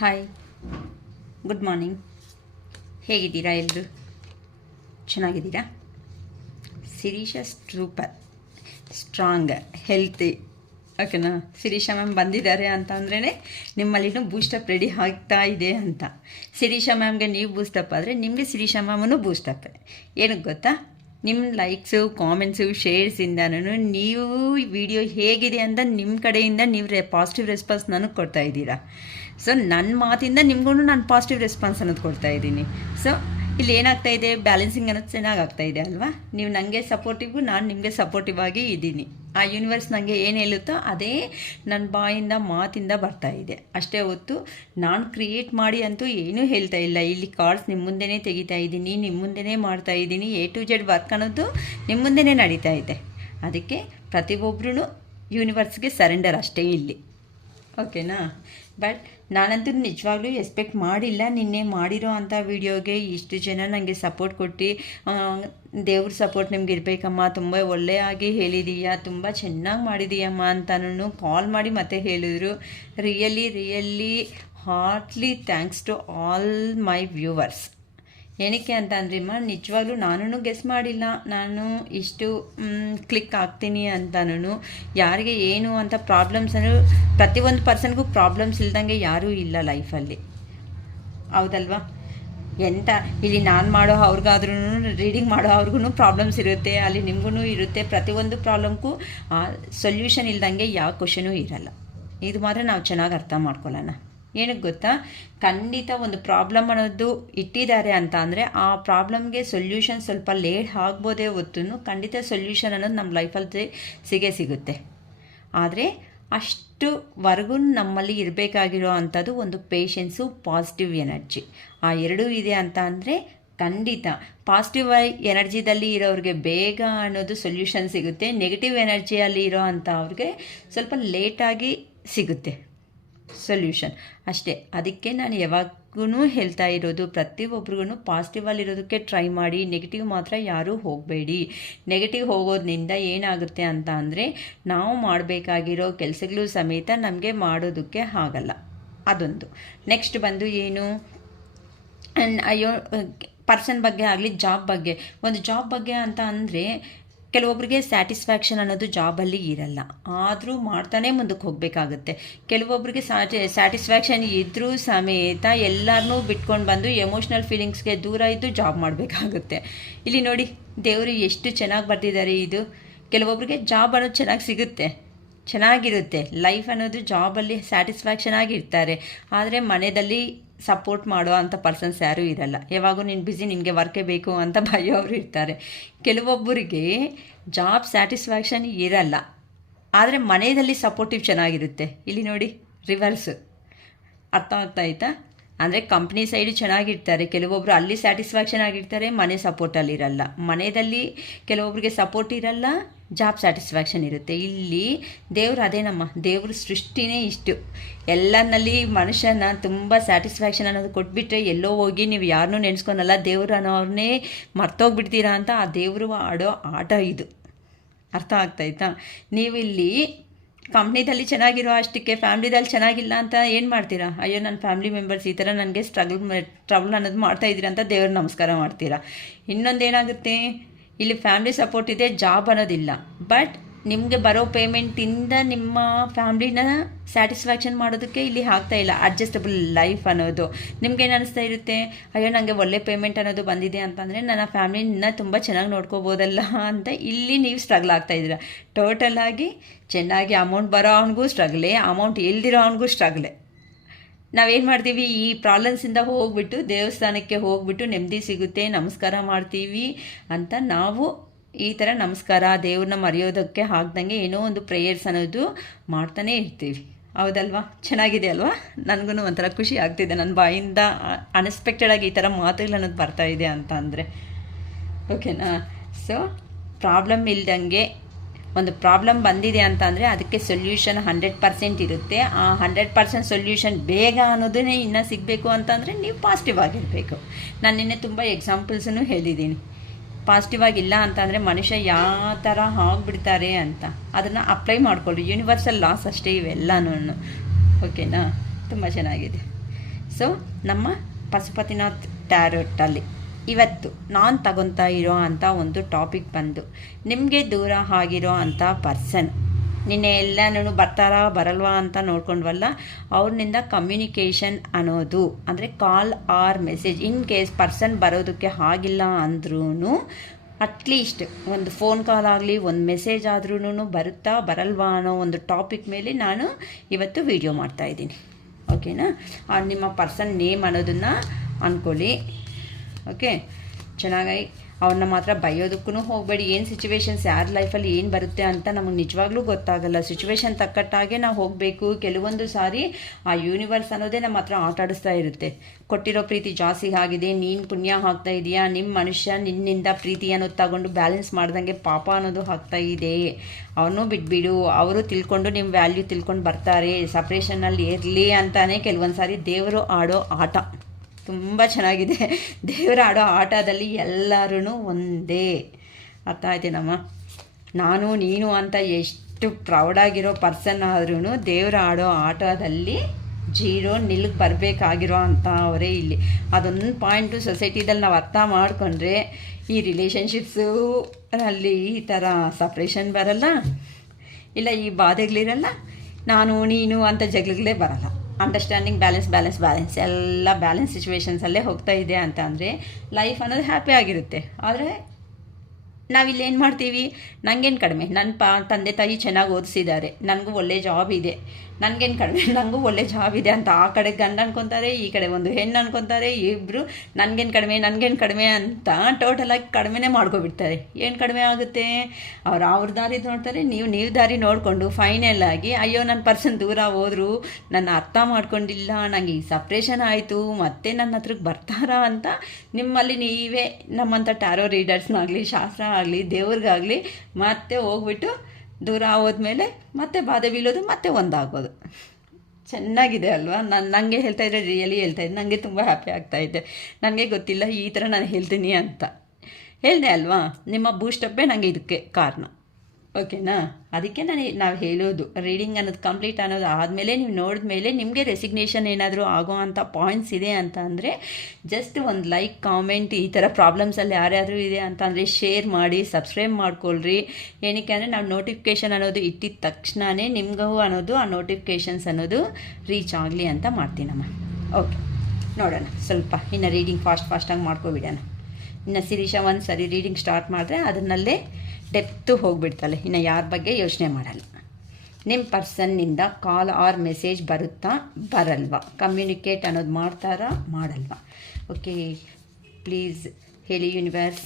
Hi, good morning. ಹೇಗಿದ್ದೀರಾ ಎಲ್ಲರೂ? ಚೆನ್ನಾಗಿದ್ದೀರಾ? Shirisha super, strong, healthy. ಓಕೆನಾ? ಶಿರೀಷಾ ಮ್ಯಾಮ್ ಬಂದಿದ್ದಾರೆ ಅಂತ ಅಂದ್ರೇ ನಿಮ್ಮಲ್ಲಿನೂ ಬೂಸ್ಟಪ್ ರೆಡಿ ಆಗ್ತಾ ಇದೆ ಅಂತ. ಶಿರೀಷಾ ಮ್ಯಾಮ್ಗೆ ನೀವು ಬೂಸ್ಟಪ್ ಆದರೆ ನಿಮಗೆ ಶಿರೀಷಾ ಮ್ಯಾಮನ್ನು ಬೂಸ್ಟಪ್. ಏನಕ್ಕೆ ಗೊತ್ತಾ? ನಿಮ್ಮ ಲೈಕ್ಸು, ಕಾಮೆಂಟ್ಸು, ಶೇರ್ಸಿಂದನೂ ನೀವು ವಿಡಿಯೋ ಹೇಗಿದೆ ಅಂತ ನಿಮ್ಮ ಕಡೆಯಿಂದ ನೀವು ಪಾಸಿಟಿವ್ ರೆಸ್ಪಾನ್ಸ್ ನನಗೆ ಕೊಡ್ತಾ ಇದ್ದೀರಾ. ಸೊ ನನ್ನ ಮಾತಿಂದ ನಿಮಗೂ ನಾನು ಪಾಸಿಟಿವ್ ರೆಸ್ಪಾನ್ಸ್ ಅನ್ನೋದು ಕೊಡ್ತಾ ಇದ್ದೀನಿ. ಸೊ ಇಲ್ಲಿ ಏನಾಗ್ತಾಯಿದೆ, ಬ್ಯಾಲೆನ್ಸಿಂಗ್ ಅನ್ನೋದು ಚೆನ್ನಾಗಿ ಆಗ್ತಾಯಿದೆ ಅಲ್ವಾ? ನೀವು ನನಗೆ ಸಪೋರ್ಟಿವ್, ನಾನು ನಿಮಗೆ ಸಪೋರ್ಟಿವ್ ಆಗಿ ಇದ್ದೀನಿ. ಆ ಯೂನಿವರ್ಸ್ ನನಗೆ ಏನು ಹೇಳುತ್ತೋ ಅದೇ ನನ್ನ ಬಾಯಿಂದ ಮಾತಿಂದ ಬರ್ತಾಯಿದೆ ಅಷ್ಟೇ ಹೊತ್ತು ನಾನು ಕ್ರಿಯೇಟ್ ಮಾಡಿ ಅಂತೂ ಏನೂ ಹೇಳ್ತಾ ಇಲ್ಲ. ಇಲ್ಲಿ ಕಾರ್ಡ್ಸ್ ನಿಮ್ಮ ಮುಂದೆನೇ ತೆಗಿತಾ ಇದ್ದೀನಿ, ನಿಮ್ಮ ಮುಂದೆನೇ ಮಾಡ್ತಾಯಿದ್ದೀನಿ. A to Z ವರ್ಕ್ ಅನ್ನೋದು ನಿಮ್ಮ ಮುಂದೆನೇ ನಡೀತಾ ಇದೆ. ಅದಕ್ಕೆ ಪ್ರತಿಯೊಬ್ಬರೂ ಯೂನಿವರ್ಸ್ಗೆ ಸರೆಂಡರ್ ಅಷ್ಟೇ ಇಲ್ಲಿ. ಓಕೆನಾ? ಬಟ್ ನಾನಂತೂ ನಿಜವಾಗ್ಲೂ ಎಕ್ಸ್ಪೆಕ್ಟ್ ಮಾಡಿಲ್ಲ ನಿನ್ನೆ ಮಾಡಿರೋ ಅಂಥ ವೀಡಿಯೋಗೆ ಇಷ್ಟು ಜನ ನನಗೆ ಸಪೋರ್ಟ್ ಕೊಟ್ಟು, ದೇವ್ರ ಸಪೋರ್ಟ್ ನಿಮ್ಗೆ ಇರಬೇಕಮ್ಮ, ತುಂಬ ಒಳ್ಳೆಯಾಗಿ ಹೇಳಿದೀಯಾ, ತುಂಬ ಚೆನ್ನಾಗಿ ಮಾಡಿದೀಯಮ್ಮ ಅಂತನೂ ಕಾಲ್ ಮಾಡಿ ಮತ್ತೆ ಹೇಳಿದರು. Really heartly thanks to all my viewers. ಏನಕ್ಕೆ ಅಂತ ಅಂದ್ರಿಮ್ಮ, ನಿಜವಾಗ್ಲೂ ನಾನು ಗೆಸ್ ಮಾಡಿಲ್ಲ ನಾನು ಇಷ್ಟು ಕ್ಲಿಕ್ ಆಗ್ತೀನಿ ಅಂತನೂ. ಯಾರಿಗೆ ಏನು ಅಂತ ಪ್ರಾಬ್ಲಮ್ಸನ್ನು, ಪ್ರತಿಯೊಂದು ಪರ್ಸನ್ಗೂ ಪ್ರಾಬ್ಲಮ್ಸ್ ಇಲ್ದಂಗೆ ಯಾರೂ ಇಲ್ಲ ಲೈಫಲ್ಲಿ, ಹೌದಲ್ವಾ? ಎಂಥ ಇಲ್ಲಿ ನಾನು ಮಾಡೋ ಅವ್ರಿಗಾದ್ರೂ, ರೀಡಿಂಗ್ ಮಾಡೋ ಅವ್ರಿಗೂ ಪ್ರಾಬ್ಲಮ್ಸ್ ಇರುತ್ತೆ, ಅಲ್ಲಿ ನಿಮಗೂ ಇರುತ್ತೆ. ಪ್ರತಿಯೊಂದು ಪ್ರಾಬ್ಲಮ್ಗೂ ಸೊಲ್ಯೂಷನ್ ಇಲ್ದಂಗೆ ಯಾವ ಕ್ವಶನೂ ಇರಲ್ಲ. ಇದು ಮಾತ್ರ ನಾವು ಚೆನ್ನಾಗಿ ಅರ್ಥ ಮಾಡ್ಕೊಳ್ಳೋಣ. ಏನಕ್ಕೆ ಗೊತ್ತಾ? ಖಂಡಿತ ಒಂದು ಪ್ರಾಬ್ಲಮ್ ಅನ್ನೋದು ಇಟ್ಟಿದ್ದಾರೆ ಅಂತ ಅಂದರೆ ಆ ಪ್ರಾಬ್ಲಮ್ಗೆ ಸೊಲ್ಯೂಷನ್ ಸ್ವಲ್ಪ ಲೇಟ್ ಆಗ್ಬೋದೇ ಹೊತ್ತು ಖಂಡಿತ ಸೊಲ್ಯೂಷನ್ ಅನ್ನೋದು ನಮ್ಮ ಲೈಫಲ್ಲಿ ಸಿಗುತ್ತೆ. ಆದರೆ ಅಷ್ಟುವರೆಗೂ ನಮ್ಮಲ್ಲಿ ಇರಬೇಕಾಗಿರೋ ಅಂಥದ್ದು ಒಂದು ಪೇಷನ್ಸು, ಪಾಸಿಟಿವ್ ಎನರ್ಜಿ. ಆ ಎರಡೂ ಇದೆ ಅಂತ ಅಂದರೆ ಖಂಡಿತ ಪಾಸಿಟಿವ್ ಎನರ್ಜಿದಲ್ಲಿ ಇರೋರಿಗೆ ಬೇಗ ಅನ್ನೋದು ಸೊಲ್ಯೂಷನ್ ಸಿಗುತ್ತೆ. ನೆಗೆಟಿವ್ ಎನರ್ಜಿಯಲ್ಲಿ ಇರೋ ಅಂಥ ಅವ್ರಿಗೆ ಸ್ವಲ್ಪ ಲೇಟಾಗಿ ಸಿಗುತ್ತೆ ಸೊಲ್ಯೂಷನ್ ಅಷ್ಟೇ. ಅದಕ್ಕೆ ನಾನು ಯಾವಾಗೂ ಹೇಳ್ತಾ ಇರೋದು, ಪ್ರತಿಯೊಬ್ಬರಿಗೂ ಪಾಸಿಟಿವಲ್ಲಿರೋದಕ್ಕೆ ಟ್ರೈ ಮಾಡಿ, ನೆಗೆಟಿವ್ ಮಾತ್ರ ಯಾರೂ ಹೋಗಬೇಡಿ. ನೆಗೆಟಿವ್ ಹೋಗೋದ್ರಿಂದ ಏನಾಗುತ್ತೆ ಅಂತ ಅಂದರೆ ನಾವು ಮಾಡಬೇಕಾಗಿರೋ ಕೆಲಸಗಳು ಸಮೇತ ನಮಗೆ ಮಾಡೋದಕ್ಕೆ ಆಗಲ್ಲ. ಅದೊಂದು. ನೆಕ್ಸ್ಟ್ ಬಂದು ಏನು, ಅಯ್ಯೋ ಪರ್ಸನ್ ಬಗ್ಗೆ ಆಗಲಿ, ಜಾಬ್ ಬಗ್ಗೆ. ಒಂದು ಜಾಬ್ ಬಗ್ಗೆ ಅಂತ ಅಂದರೆ ಕೆಲವೊಬ್ಬರಿಗೆ ಸ್ಯಾಟಿಸ್ಫ್ಯಾಕ್ಷನ್ ಅನ್ನೋದು ಜಾಬಲ್ಲಿ ಇರಲ್ಲ, ಆದರೂ ಮಾಡ್ತಾನೆ ಮುಂದಕ್ಕೆ ಹೋಗಬೇಕಾಗುತ್ತೆ. ಕೆಲವೊಬ್ಬರಿಗೆ ಸ್ಯಾಟಿಸ್ಫ್ಯಾಕ್ಷನ್ ಇದ್ದರೂ ಸಮೇತ ಎಲ್ಲರನ್ನೂ ಬಿಟ್ಕೊಂಡು ಬಂದು ಎಮೋಷ್ನಲ್ ಫೀಲಿಂಗ್ಸ್ಗೆ ದೂರ ಇದ್ದು ಜಾಬ್ ಮಾಡಬೇಕಾಗುತ್ತೆ. ಇಲ್ಲಿ ನೋಡಿ, ದೇವರು ಎಷ್ಟು ಚೆನ್ನಾಗಿ ಬರ್ತಿದ್ದಾರೆ. ಇದು ಕೆಲವೊಬ್ಬರಿಗೆ ಜಾಬ್ ಅನ್ನೋದು ಚೆನ್ನಾಗಿರುತ್ತೆ, ಲೈಫ್ ಅನ್ನೋದು ಜಾಬಲ್ಲಿ ಸ್ಯಾಟಿಸ್ಫ್ಯಾಕ್ಷನ್ ಆಗಿರ್ತಾರೆ. ಆದರೆ ಮನೆಯಲ್ಲಿ ಸಪೋರ್ಟ್ ಮಾಡೋ ಅಂಥ ಪರ್ಸನ್ಸ್ ಯಾರೂ ಇರಲ್ಲ. ಯಾವಾಗೂ ನೀನು ಬ್ಯುಸಿ, ನಿನಗೆ ವರ್ಕೇ ಬೇಕು ಅಂತ ಬೈಯೋರು ಇರ್ತಾರೆ. ಕೆಲವೊಬ್ಬರಿಗೆ ಜಾಬ್ ಸ್ಯಾಟಿಸ್ಫ್ಯಾಕ್ಷನ್ ಇರಲ್ಲ, ಆದರೆ ಮನೆಯಲ್ಲಿ ಸಪೋರ್ಟಿವ್ ಚೆನ್ನಾಗಿರುತ್ತೆ. ಇಲ್ಲಿ ನೋಡಿ, ರಿವರ್ಸ್. ಅರ್ಥ ಆಗ್ತಾಯಿತಾ? ಅಂದರೆ ಕಂಪ್ನಿ ಸೈಡು ಚೆನ್ನಾಗಿರ್ತಾರೆ, ಕೆಲವೊಬ್ಬರು ಅಲ್ಲಿ ಸ್ಯಾಟಿಸ್ಫ್ಯಾಕ್ಷನ್ ಆಗಿರ್ತಾರೆ, ಮನೆ ಸಪೋರ್ಟಲ್ಲಿರಲ್ಲ. ಮನೆಯಲ್ಲಿ ಕೆಲವೊಬ್ಬರಿಗೆ ಸಪೋರ್ಟ್ ಇರಲ್ಲ, ಜಾಬ್ ಸ್ಯಾಟಿಸ್ಫ್ಯಾಕ್ಷನ್ ಇರುತ್ತೆ. ಇಲ್ಲಿ ದೇವ್ರು ಅದೇ, ನಮ್ಮ ದೇವ್ರ ಸೃಷ್ಟಿನೇ ಇಷ್ಟು. ಎಲ್ಲನಲ್ಲಿ ಮನುಷ್ಯನ ತುಂಬ ಸ್ಯಾಟಿಸ್ಫ್ಯಾಕ್ಷನ್ ಅನ್ನೋದು ಕೊಟ್ಬಿಟ್ರೆ ಎಲ್ಲೋ ಹೋಗಿ ನೀವು ಯಾರನ್ನೂ ನೆನೆಸ್ಕೊಳಲ್ಲ, ದೇವ್ರು ಅನ್ನೋರನ್ನೇ ಮರ್ತೋಗ್ಬಿಡ್ತೀರಾ ಅಂತ ಆ ದೇವರು ಆಡೋ ಆಟ ಇದು. ಅರ್ಥ ಆಗ್ತಾಯಿತಾ? ನೀವಿಲ್ಲಿ ಕಂಪ್ನಿದಲ್ಲಿ ಚೆನ್ನಾಗಿರೋ ಅಷ್ಟಕ್ಕೆ ಫ್ಯಾಮ್ಲಿದಲ್ಲಿ ಚೆನ್ನಾಗಿಲ್ಲ ಅಂತ ಏನು ಮಾಡ್ತೀರಾ? ಅಯ್ಯೋ ನನ್ನ ಫ್ಯಾಮ್ಲಿ ಮೆಂಬರ್ಸ್ ಈ ಥರ ನನಗೆ ಟ್ರಬಲ್ ಅನ್ನೋದು ಮಾಡ್ತಾಯಿದ್ದೀರಾ ಅಂತ ದೇವ್ರ ನಮಸ್ಕಾರ ಮಾಡ್ತೀರಾ. ಇನ್ನೊಂದೇನಾಗುತ್ತೆ, ಇಲ್ಲಿ ಫ್ಯಾಮ್ಲಿ ಸಪೋರ್ಟ್ ಇದೆ, ಜಾಬ್ ಅನ್ನೋದಿಲ್ಲ, ಬಟ್ ನಿಮಗೆ ಬರೋ ಪೇಮೆಂಟಿಂದ ನಿಮ್ಮ ಫ್ಯಾಮ್ಲಿನ ಸ್ಯಾಟಿಸ್ಫ್ಯಾಕ್ಷನ್ ಮಾಡೋದಕ್ಕೆ ಇಲ್ಲಿ ಆಗ್ತಾಯಿಲ್ಲ. ಅಡ್ಜಸ್ಟಬಲ್ ಲೈಫ್ ಅನ್ನೋದು ನಿಮ್ಗೇನು ಅನ್ನಿಸ್ತಾ ಇರುತ್ತೆ, ಅಯ್ಯೋ ನನಗೆ ಒಳ್ಳೆ ಪೇಮೆಂಟ್ ಅನ್ನೋದು ಬಂದಿದೆ ಅಂತಂದರೆ ನನ್ನ ಫ್ಯಾಮ್ಲಿನ ತುಂಬ ಚೆನ್ನಾಗಿ ನೋಡ್ಕೋಬೋದಲ್ಲ ಅಂತ ಇಲ್ಲಿ ನೀವು ಸ್ಟ್ರಗಲ್ ಆಗ್ತಾಯಿದ್ದೀರ. ಟೋಟಲಾಗಿ ಚೆನ್ನಾಗಿ ಅಮೌಂಟ್ ಬರೋ ಅವನಿಗೂ ಸ್ಟ್ರಗಲೇ, ಅಮೌಂಟ್ ಇಲ್ದಿರೋ ಅವನಿಗೂ ಸ್ಟ್ರಗಲೇ. ನಾವೇನು ಮಾಡ್ತೀವಿ, ಈ ಪ್ರಾಬ್ಲಮ್ಸಿಂದ ಹೋಗ್ಬಿಟ್ಟು ದೇವಸ್ಥಾನಕ್ಕೆ ಹೋಗ್ಬಿಟ್ಟು ನೆಮ್ಮದಿ ಸಿಗುತ್ತೆ, ನಮಸ್ಕಾರ ಮಾಡ್ತೀವಿ ಅಂತ ನಾವು ಈ ಥರ ನಮಸ್ಕಾರ, ದೇವ್ರನ್ನ ಮರೆಯೋದಕ್ಕೆ ಆಗ್ದಂಗೆ ಏನೋ ಒಂದು ಪ್ರೇಯರ್ಸ್ ಅನ್ನೋದು ಮಾಡ್ತಾನೇ ಇರ್ತೀವಿ, ಹೌದಲ್ವಾ? ಚೆನ್ನಾಗಿದೆ ಅಲ್ವಾ? ನನಗೂ ಒಂಥರ ಖುಷಿ ಆಗ್ತಿದೆ, ನನ್ನ ಬಾಯಿಂದ ಅನ್ಎಕ್ಸ್ಪೆಕ್ಟೆಡಾಗಿ ಈ ಥರ ಮಾತುಗಳು ಅನ್ನೋದು ಬರ್ತಾಯಿದೆ ಅಂತ ಅಂದರೆ. ಓಕೆನಾ? ಸೊ ಪ್ರಾಬ್ಲಮ್ ಇಲ್ದಂಗೆ, ಒಂದು ಪ್ರಾಬ್ಲಮ್ ಬಂದಿದೆ ಅಂತ ಅಂದರೆ ಅದಕ್ಕೆ ಸೊಲ್ಯೂಷನ್ 100% ಇರುತ್ತೆ. ಆ 100% ಸೊಲ್ಯೂಷನ್ ಬೇಗ ಅನ್ನೋದನ್ನೇ ಇನ್ನೂ ಸಿಗಬೇಕು ಅಂತಂದರೆ ನೀವು ಪಾಸಿಟಿವ್ ಆಗಿರಬೇಕು. ನಾನು ನಿನ್ನೆ ತುಂಬ ಎಕ್ಸಾಂಪಲ್ಸನ್ನು ಹೇಳಿದ್ದೀನಿ. ಪಾಸಿಟಿವ್ ಆಗಿಲ್ಲ ಅಂತಂದರೆ ಮನುಷ್ಯ ಯಾವ ಥರ ಆಗಿಬಿಡ್ತಾರೆ ಅಂತ ಅದನ್ನು ಅಪ್ಲೈ ಮಾಡಿಕೊಳ್ಳಿ. ಯೂನಿವರ್ಸಲ್ ಲಾಸ್ ಅಷ್ಟೇ ಇವೆಲ್ಲನೂ. ಓಕೆನಾ? ತುಂಬ ಚೆನ್ನಾಗಿದೆ. ಸೊ ನಮ್ಮ ಪಶುಪತಿನಾಥ್ ಟ್ಯಾರೋಟಲ್ಲಿ ಇವತ್ತು ನಾನು ತಗೊತಾ ಇರೋ ಅಂಥ ಒಂದು ಟಾಪಿಕ್ ಬಂದು ನಿಮಗೆ ದೂರ ಆಗಿರೋ ಅಂಥ ಪರ್ಸನ್ ನಿನ್ನೆ ಎಲ್ಲನೂ ಬರ್ತಾರಾ ಬರಲ್ವಾ ಅಂತ ನೋಡ್ಕೊಂಡ್ವಲ್ಲ, ಅವ್ರನಿಂದ ಕಮ್ಯುನಿಕೇಷನ್ ಅನ್ನೋದು ಅಂದರೆ ಕಾಲ್ R message. In case person ಬರೋದಕ್ಕೆ ಆಗಿಲ್ಲ ಅಂದ್ರೂ ಅಟ್ಲೀಸ್ಟ್ ಒಂದು ಫೋನ್ ಕಾಲ್ ಆಗಲಿ, ಒಂದು ಮೆಸೇಜ್ ಆದ್ರೂ ಬರುತ್ತಾ ಬರಲ್ವಾ ಅನ್ನೋ ಒಂದು ಟಾಪಿಕ್ ಮೇಲೆ ನಾನು ಇವತ್ತು ವಿಡಿಯೋ ಮಾಡ್ತಾಯಿದ್ದೀನಿ. ಓಕೆನಾ? ನಿಮ್ಮ ಪರ್ಸನ್ ನೇಮ್ ಅನ್ನೋದನ್ನು ಅಂದ್ಕೊಳ್ಳಿ. ಓಕೆ, ಚೆನ್ನಾಗಿ ಅವ್ರನ್ನ ಮಾತ್ರ ಬೈಯೋದಕ್ಕೂ ಹೋಗಬೇಡಿ. ಏನು ಸಿಚುವೇಶನ್ಸ್ ಯಾರ ಲೈಫಲ್ಲಿ ಏನು ಬರುತ್ತೆ ಅಂತ ನಮಗೆ ನಿಜವಾಗ್ಲೂ ಗೊತ್ತಾಗಲ್ಲ. ಸಿಚುವೇಶನ್ ತಕ್ಕಟ್ಟಾಗೆ ನಾವು ಹೋಗಬೇಕು. ಕೆಲವೊಂದು ಸಾರಿ ಆ ಯೂನಿವರ್ಸ್ ಅನ್ನೋದೇ ನಮ್ಮ ಹತ್ರ ಆಟ ಆಡಿಸ್ತಾ ಇರುತ್ತೆ. ಕೊಟ್ಟಿರೋ ಪ್ರೀತಿ ಜಾಸ್ತಿ ಆಗಿದೆ, ನೀನು ಪುಣ್ಯ ಹಾಕ್ತಾ ಇದೆಯಾ, ನಿಮ್ಮ ಮನುಷ್ಯ ನಿನ್ನಿಂದ ಪ್ರೀತಿ ಅನ್ನೋದು ತಗೊಂಡು ಬ್ಯಾಲೆನ್ಸ್ ಮಾಡ್ದಂಗೆ ಪಾಪ ಅನ್ನೋದು ಹಾಕ್ತಾ ಇದೆ, ಅವನು ಬಿಟ್ಬಿಡು, ಅವರು ತಿಳ್ಕೊಂಡು ನಿಮ್ಮ ವ್ಯಾಲ್ಯೂ ತಿಳ್ಕೊಂಡು ಬರ್ತಾರೆ, ಸಪ್ರೇಷನಲ್ಲಿ ಇರಲಿ ಅಂತಾನೆ ಕೆಲವೊಂದು ಸಾರಿ ದೇವರು ಆಡೋ ಆಟ. ತುಂಬ ಚೆನ್ನಾಗಿದೆ. ದೇವರ ಆಡೋ ಆಟದಲ್ಲಿ ಎಲ್ಲರೂ ಒಂದೇ. ಅರ್ಥ ಆಯ್ತೇನಮ್ಮ? ನಾನು ನೀನು ಅಂತ ಎಷ್ಟು ಪ್ರೌಡಾಗಿರೋ ಪರ್ಸನ್ ಆದ್ರೂ ದೇವರ ಆಡೋ ಆಟದಲ್ಲಿ ಜೀರೋ ನಿಲ್ಗೆ ಬರಬೇಕಾಗಿರೋ ಅಂತ ಅವರೇ ಇಲ್ಲಿ. ಅದೊಂದು ಪಾಯಿಂಟು ಸೊಸೈಟಿದಲ್ಲಿ ನಾವು ಅರ್ಥ ಮಾಡಿಕೊಂಡ್ರೆ ಈ ರಿಲೇಷನ್ಶಿಪ್ಸು ಅಲ್ಲಿ ಈ ಥರ ಸಪ್ರೇಷನ್ ಬರಲ್ಲ, ಇಲ್ಲ ಈ ಬಾಧೆಗಳಿರಲ್ಲ, ನಾನು ನೀನು ಅಂತ ಜಗಳಗಳೇ ಬರಲ್ಲ. ಅಂಡರ್ಸ್ಟ್ಯಾಂಡಿಂಗ್, ಬ್ಯಾಲೆನ್ಸ್ ಎಲ್ಲ ಬ್ಯಾಲೆನ್ಸ್ ಸಿಚುವೇಶನ್ಸಲ್ಲೇ ಹೋಗ್ತಾ ಇದೆ ಅಂತ ಅಂದರೆ ಲೈಫ್ ಅನ್ನೋದು ಹ್ಯಾಪಿ ಆಗಿರುತ್ತೆ. ಆದರೆ ನಾವಿಲ್ಲಿ ಏನು ಮಾಡ್ತೀವಿ, ನನಗೇನು ಕಡಿಮೆ, ನನ್ನ ತಂದೆ ತಾಯಿ ಚೆನ್ನಾಗಿ ಓದಿಸಿದ್ದಾರೆ, ನನಗೂ ಒಳ್ಳೆ ಜಾಬ್ ಇದೆ, ನನಗೇನು ಕಡಿಮೆ, ನನಗೂ ಒಳ್ಳೆ ಜಾಬ್ ಇದೆ ಅಂತ ಆ ಕಡೆ ಗಂಡ ಅನ್ಕೊತಾರೆ, ಈ ಕಡೆ ಒಂದು ಹೆಣ್ಣು ಅನ್ಕೊತಾರೆ. ಇಬ್ಬರು ನನಗೇನು ಕಡಿಮೆ ಅಂತ ಟೋಟಲಾಗಿ ಕಡಿಮೆನೇ ಮಾಡ್ಕೊಬಿಡ್ತಾರೆ. ಏನು ಕಡಿಮೆ ಆಗುತ್ತೆ? ಅವ್ರ ದಾರಿ ನೋಡ್ತಾರೆ, ನೀವು ದಾರಿ ನೋಡಿಕೊಂಡು ಫೈನಲ್ ಆಗಿ ಅಯ್ಯೋ ನನ್ನ ಪರ್ಸನ್ ದೂರ ಹೋದ್ರು, ನನ್ನ ಅರ್ಥ ಮಾಡ್ಕೊಂಡಿಲ್ಲ, ನನಗೆ ಈ ಸಪ್ರೇಷನ್ ಆಯಿತು, ಮತ್ತೆ ನನ್ನ ಹತ್ರಕ್ಕೆ ಬರ್ತಾರಾ ಅಂತ ನಿಮ್ಮಲ್ಲಿ ನೀವೇ ನಮ್ಮಂಥ ಟ್ಯಾರೋ ರೀಡರ್ಸ್ನಾಗಲಿ, ಶಾಸ್ತ್ರ ಆಗಲಿ, ದೇವ್ರಿಗಾಗಲಿ ಮತ್ತೆ ಹೋಗ್ಬಿಟ್ಟು ದೂರ ಹೋದ್ಮೇಲೆ ಮತ್ತೆ ಬಾಧೆ ಬೀಳೋದು, ಮತ್ತೆ ಒಂದಾಗೋದು. ಚೆನ್ನಾಗಿದೆ ಅಲ್ವಾ? ನನಗೆ ಹೇಳ್ತಾಯಿದ್ರೆ ರಿಯಲಿ ಹೇಳ್ತಾಯಿದ್ದೆ, ನನಗೆ ತುಂಬ ಹ್ಯಾಪಿ ಆಗ್ತಾಯಿದ್ದೆ. ನನಗೆ ಗೊತ್ತಿಲ್ಲ ಈ ಥರ ನಾನು ಹೇಳ್ತೀನಿ ಅಂತ ಹೇಳಿದೆ ಅಲ್ವಾ? ನಿಮ್ಮ ಬೂಸ್ಟಪ್ಪೇ ನನಗೆ ಇದಕ್ಕೆ ಕಾರಣ. ಓಕೆನಾ? ಅದಕ್ಕೆ ನಾವು ಹೇಳೋದು, ರೀಡಿಂಗ್ ಅನ್ನೋದು ಕಂಪ್ಲೀಟ್ ಅನ್ನೋದು ಆದಮೇಲೆ ನೀವು ನೋಡಿದ ಮೇಲೆ ನಿಮಗೆ ರೆಸಿಗ್ನೇಷನ್ ಏನಾದರೂ ಆಗೋ ಅಂಥ ಪಾಯಿಂಟ್ಸ್ ಇದೆ ಅಂತ ಅಂದರೆ ಜಸ್ಟ್ ಒಂದು ಲೈಕ್, ಕಾಮೆಂಟ್, ಈ ಥರ ಪ್ರಾಬ್ಲಮ್ಸಲ್ಲಿ ಯಾರ್ಯಾದರೂ ಇದೆ ಅಂತ ಅಂದರೆ ಶೇರ್ ಮಾಡಿ, ಸಬ್ಸ್ಕ್ರೈಬ್ ಮಾಡ್ಕೊಳ್ರಿ. ಏನಕ್ಕೆ ಅಂದರೆ ನಾವು ನೋಟಿಫಿಕೇಷನ್ ಅನ್ನೋದು ಇಟ್ಟಿದ ತಕ್ಷಣವೇ ನಿಮಗೂ ಅನ್ನೋದು ಆ ನೋಟಿಫಿಕೇಷನ್ಸ್ ಅನ್ನೋದು ರೀಚ್ ಆಗಲಿ ಅಂತ ಮಾಡ್ತೀನಮ್ಮ. ಓಕೆ, ನೋಡೋಣ. ಸ್ವಲ್ಪ ಇನ್ನು ರೀಡಿಂಗ್ ಫಾಸ್ಟಾಗಿ ಮಾಡ್ಕೊಬಿಡೋಣ. ಇನ್ನು ಶಿರೀಷ ಒಂದು ಸರಿ ರೀಡಿಂಗ್ ಸ್ಟಾರ್ಟ್ ಮಾಡಿದ್ರೆ ಅದನ್ನಲ್ಲೇ ಡೆಪ್ತು ಹೋಗಿಬಿಡ್ತಾಳೆ. ಇನ್ನು ಯಾರ ಬಗ್ಗೆ ಯೋಚನೆ ಮಾಡಲ್ಲ. ನಿಮ್ಮ ಪರ್ಸನ್ನಿಂದ ಕಾಲ್ ಆರ್ ಮೆಸೇಜ್ ಬರುತ್ತಾ ಬರಲ್ವಾ? ಕಮ್ಯುನಿಕೇಟ್ ಅನ್ನೋದು ಮಾಡ್ತಾರಾ ಮಾಡಲ್ವಾ? ಓಕೆ, ಪ್ಲೀಸ್ ಹೇಳಿ ಯೂನಿವರ್ಸ್.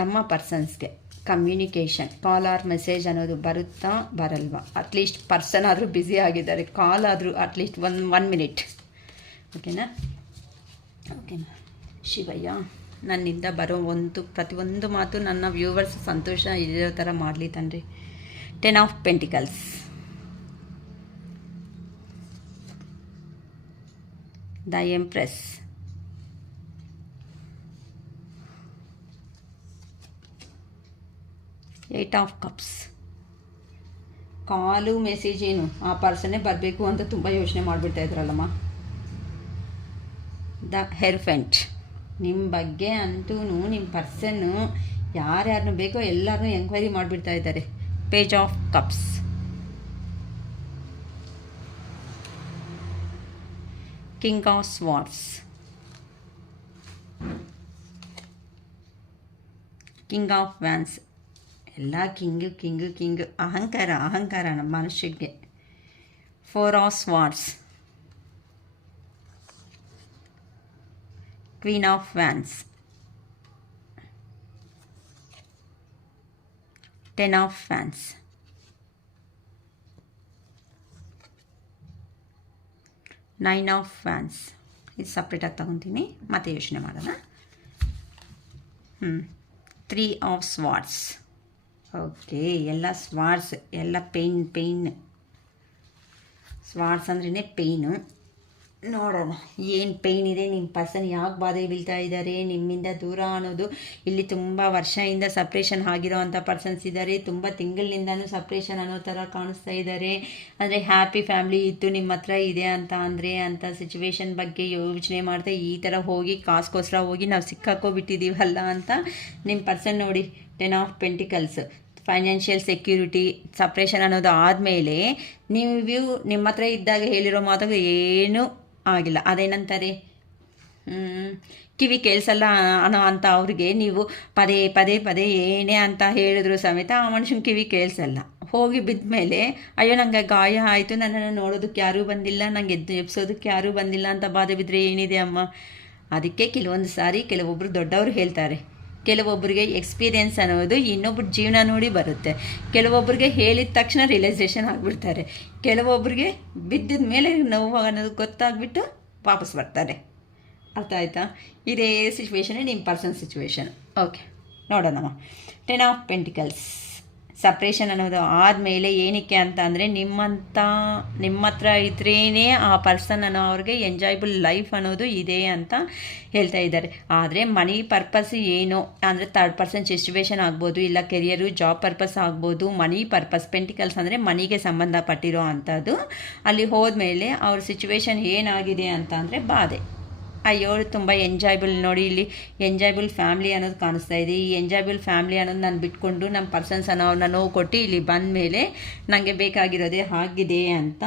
ನಮ್ಮ ಪರ್ಸನ್ಸ್ಗೆ ಕಮ್ಯುನಿಕೇಷನ್, ಕಾಲ್ ಆರ್ ಮೆಸೇಜ್ ಅನ್ನೋದು ಬರುತ್ತಾ ಬರಲ್ವಾ? ಅಟ್ಲೀಸ್ಟ್ ಪರ್ಸನ್ ಆದರೂ ಬ್ಯುಸಿ ಆಗಿದ್ದಾರೆ, ಕಾಲ್ ಆದರೂ ಅಟ್ಲೀಸ್ಟ್ ಒನ್ ಮಿನಿಟ್. ಓಕೆನಾ? ಶಿವಯ್ಯ, ನನ್ನಿಂದ ಬರೋ ಪ್ರತಿಯೊಂದು ಮಾತು ನನ್ನ ವ್ಯೂವರ್ಸ್ ಸಂತೋಷ ಇರೋ ಥರ ಮಾಡಲಿ ತಂದ್ರಿ. 10 of pentacles, the empress, eight of cups. Call message ಏನು, ಆ ಪರ್ಸನ್ನೇ ಬರಬೇಕು ಅಂತ ತುಂಬ ಯೋಚನೆ ಮಾಡಿಬಿಡ್ತಾ ಇದ್ರಲ್ಲಮ್ಮ. ದ ಹೆರ್ಫೆಂಟ್, ನಿಮ್ಮ ಬಗ್ಗೆ ಅಂತೂ ನಿಮ್ಮ ಪರ್ಸನ್ನು ಯಾರ್ಯಾರನ್ನು ಬೇಕೋ ಎಲ್ಲರನ್ನೂ ಎಂಕ್ವೈರಿ ಮಾಡಿಬಿಡ್ತಾ ಇದ್ದಾರೆ. Page of cups, king of swords, king of wands. ಎಲ್ಲ ಕಿಂಗು ಅಹಂಕಾರ ನಮ್ಮ ಮನುಷ್ಯಗೆ. 4 of swords, Queen of Wands, 10 of Wands, 9 of Wands. ಇದು ಸಪ್ರೇಟಾಗಿ ತಗೊತೀನಿ, ಮತ್ತೆ ಯೋಚನೆ ಮಾಡೋಣ. 3 of Swords. ಓಕೆ, ಎಲ್ಲ ಸ್ವಾರ್ಡ್ಸ್, ಎಲ್ಲ ಪೇಯ್ನ್. ಸ್ವಾರ್ಡ್ಸ್ ಅಂದ್ರೇ ಪೇಯ್ನು. ನೋಡೋಣ ಏನು ಪೇಯ್ನ್ ಇದೆ, ನಿಮ್ಮ ಪರ್ಸನ್ ಯಾಕೆ ಬಾಧೆ ಬೀಳ್ತಾ ಇದ್ದಾರೆ, ನಿಮ್ಮಿಂದ ದೂರ ಅನ್ನೋದು. ಇಲ್ಲಿ ತುಂಬ ವರ್ಷದಿಂದ ಸಪ್ರೇಷನ್ ಆಗಿರೋ ಅಂಥ ಪರ್ಸನ್ಸ್ ಇದ್ದಾರೆ, ತುಂಬ ತಿಂಗಳಿನಿಂದನೂ ಸಪ್ರೇಷನ್ ಅನ್ನೋ ಥರ ಕಾಣಿಸ್ತಾ ಇದ್ದಾರೆ. ಅಂದರೆ ಹ್ಯಾಪಿ ಫ್ಯಾಮ್ಲಿ ಇತ್ತು ನಿಮ್ಮ ಹತ್ರ ಇದೆ ಅಂತ ಅಂದರೆ ಅಂಥ ಸಿಚುವೇಶನ್ ಬಗ್ಗೆ ಯೋಚನೆ ಮಾಡ್ತಾ ಈ ಥರ ಹೋಗಿ ಕಾಸ್ಗೋಸ್ಕರ ಹೋಗಿ ನಾವು ಸಿಕ್ಕಾಕೋಬಿಟ್ಟಿದ್ದೀವಲ್ಲ ಅಂತ ನಿಮ್ಮ ಪರ್ಸನ್ ನೋಡಿ 10 of pentacles. Financial security suppression ಅನ್ನೋದು ಆದಮೇಲೆ ನೀವು ನಿಮ್ಮ ಹತ್ರ ಇದ್ದಾಗ ಹೇಳಿರೋ ಮಾತುಗಳು ಏನೂ ಆಗಿಲ್ಲ. ಅದೇನಂತಾರೆ, ಕಿವಿ ಕೇಳಿಸಲ್ಲ ಅನ್ನೋ ಅಂತ ಅವ್ರಿಗೆ ನೀವು ಪದೇ ಪದೇ ಪದೇ ಏನೇ ಅಂತ ಹೇಳಿದ್ರು ಸಮೇತ ಆ ಮನುಷ್ಯನ ಕಿವಿ ಕೇಳಿಸಲ್ಲ. ಹೋಗಿ ಬಿದ್ದ ಮೇಲೆ ಅಯ್ಯೋ ನನಗೆ ಗಾಯ ಆಯಿತು, ನನ್ನನ್ನು ನೋಡೋದಕ್ಕೆ ಯಾರೂ ಬಂದಿಲ್ಲ, ನನಗೆ ಎಬ್ಸೋದಕ್ಕೆ ಯಾರೂ ಬಂದಿಲ್ಲ ಅಂತ ಬಾಧೆ ಬಿದ್ದರೆ ಏನಿದೆ ಅಮ್ಮ. ಅದಕ್ಕೆ ಕೆಲವೊಂದು ಸಾರಿ ಕೆಲವೊಬ್ಬರು ದೊಡ್ಡವರು ಹೇಳ್ತಾರೆ, ಕೆಲವೊಬ್ಬರಿಗೆ ಎಕ್ಸ್ಪೀರಿಯೆನ್ಸ್ ಅನ್ನೋದು ಇನ್ನೊಬ್ಬರ ಜೀವನ ನೋಡಿ ಬರುತ್ತೆ. ಕೆಲವೊಬ್ಬರಿಗೆ ಹೇಳಿದ ತಕ್ಷಣ ರಿಯಲೈಸೇಷನ್ ಆಗಿಬಿಡ್ತಾರೆ. ಕೆಲವೊಬ್ಬರಿಗೆ ಬಿದ್ದಿದ ಮೇಲೆ ನೋವು ಅನ್ನೋದು ಗೊತ್ತಾಗ್ಬಿಟ್ಟು ವಾಪಸ್ ಬರ್ತಾರೆ. ಅರ್ಥ ಆಯ್ತಾ? ಇದೇ ಸಿಚುವೇಶನೇ ನಿಮ್ಮ ಪರ್ಸನ್ ಸಿಚುವೇಶನ್. ಓಕೆ, ನೋಡೋಣಮ್ಮ. 10 ಆಫ್ ಪೆಂಟಿಕಲ್ಸ್ ಸಪ್ರೇಷನ್ ಅನ್ನೋದು ಆದಮೇಲೆ ಏನಕ್ಕೆ ಅಂತ ಅಂದರೆ ನಿಮ್ಮ ಹತ್ರ ಇದ್ರೇ ಆ ಪರ್ಸನ್ ಅನ್ನೋ ಅವ್ರಿಗೆ ಎಂಜಾಯಬಲ್ ಲೈಫ್ ಅನ್ನೋದು ಇದೆ ಅಂತ ಹೇಳ್ತಾ ಇದ್ದಾರೆ. ಆದರೆ ಮನಿ ಪರ್ಪಸ್ ಏನು ಅಂದರೆ ಥರ್ಡ್ ಪರ್ಸನ್ ಸಿಚುವೇಶನ್ ಆಗ್ಬೋದು, ಇಲ್ಲ ಕೆರಿಯರು ಜಾಬ್ ಪರ್ಪಸ್ ಆಗ್ಬೋದು. ಮನಿ ಪರ್ಪಸ್ ಪೆಂಟಿಕಲ್ಸ್ ಅಂದರೆ ಮನಿಗೆ ಸಂಬಂಧಪಟ್ಟಿರೋ ಅಂಥದ್ದು. ಅಲ್ಲಿ ಹೋದ್ಮೇಲೆ ಅವ್ರ ಸಿಚುವೇಶನ್ ಏನಾಗಿದೆ ಅಂತ ಅಂದರೆ ಬಾಧೆ. ಅಯ್ಯೋ ತುಂಬ ಎಂಜಾಯಬಲ್ ನೋಡಿ, ಇಲ್ಲಿ ಎಂಜಾಯಬಲ್ ಫ್ಯಾಮ್ಲಿ ಅನ್ನೋದು ಕಾಣಿಸ್ತಾ ಇದೆ. ಈ ಎಂಜಾಯಬಲ್ ಫ್ಯಾಮ್ಲಿ ಅನ್ನೋದು ನಾನು ಬಿಟ್ಕೊಂಡು ನಮ್ಮ ಪರ್ಸನ್ಸ್ ಅನ್ನೋನ್ನ ನೋವು ಕೊಟ್ಟು ಇಲ್ಲಿ ಬಂದ ಮೇಲೆ ನನಗೆ ಬೇಕಾಗಿರೋದೇ ಆಗಿದೆ ಅಂತ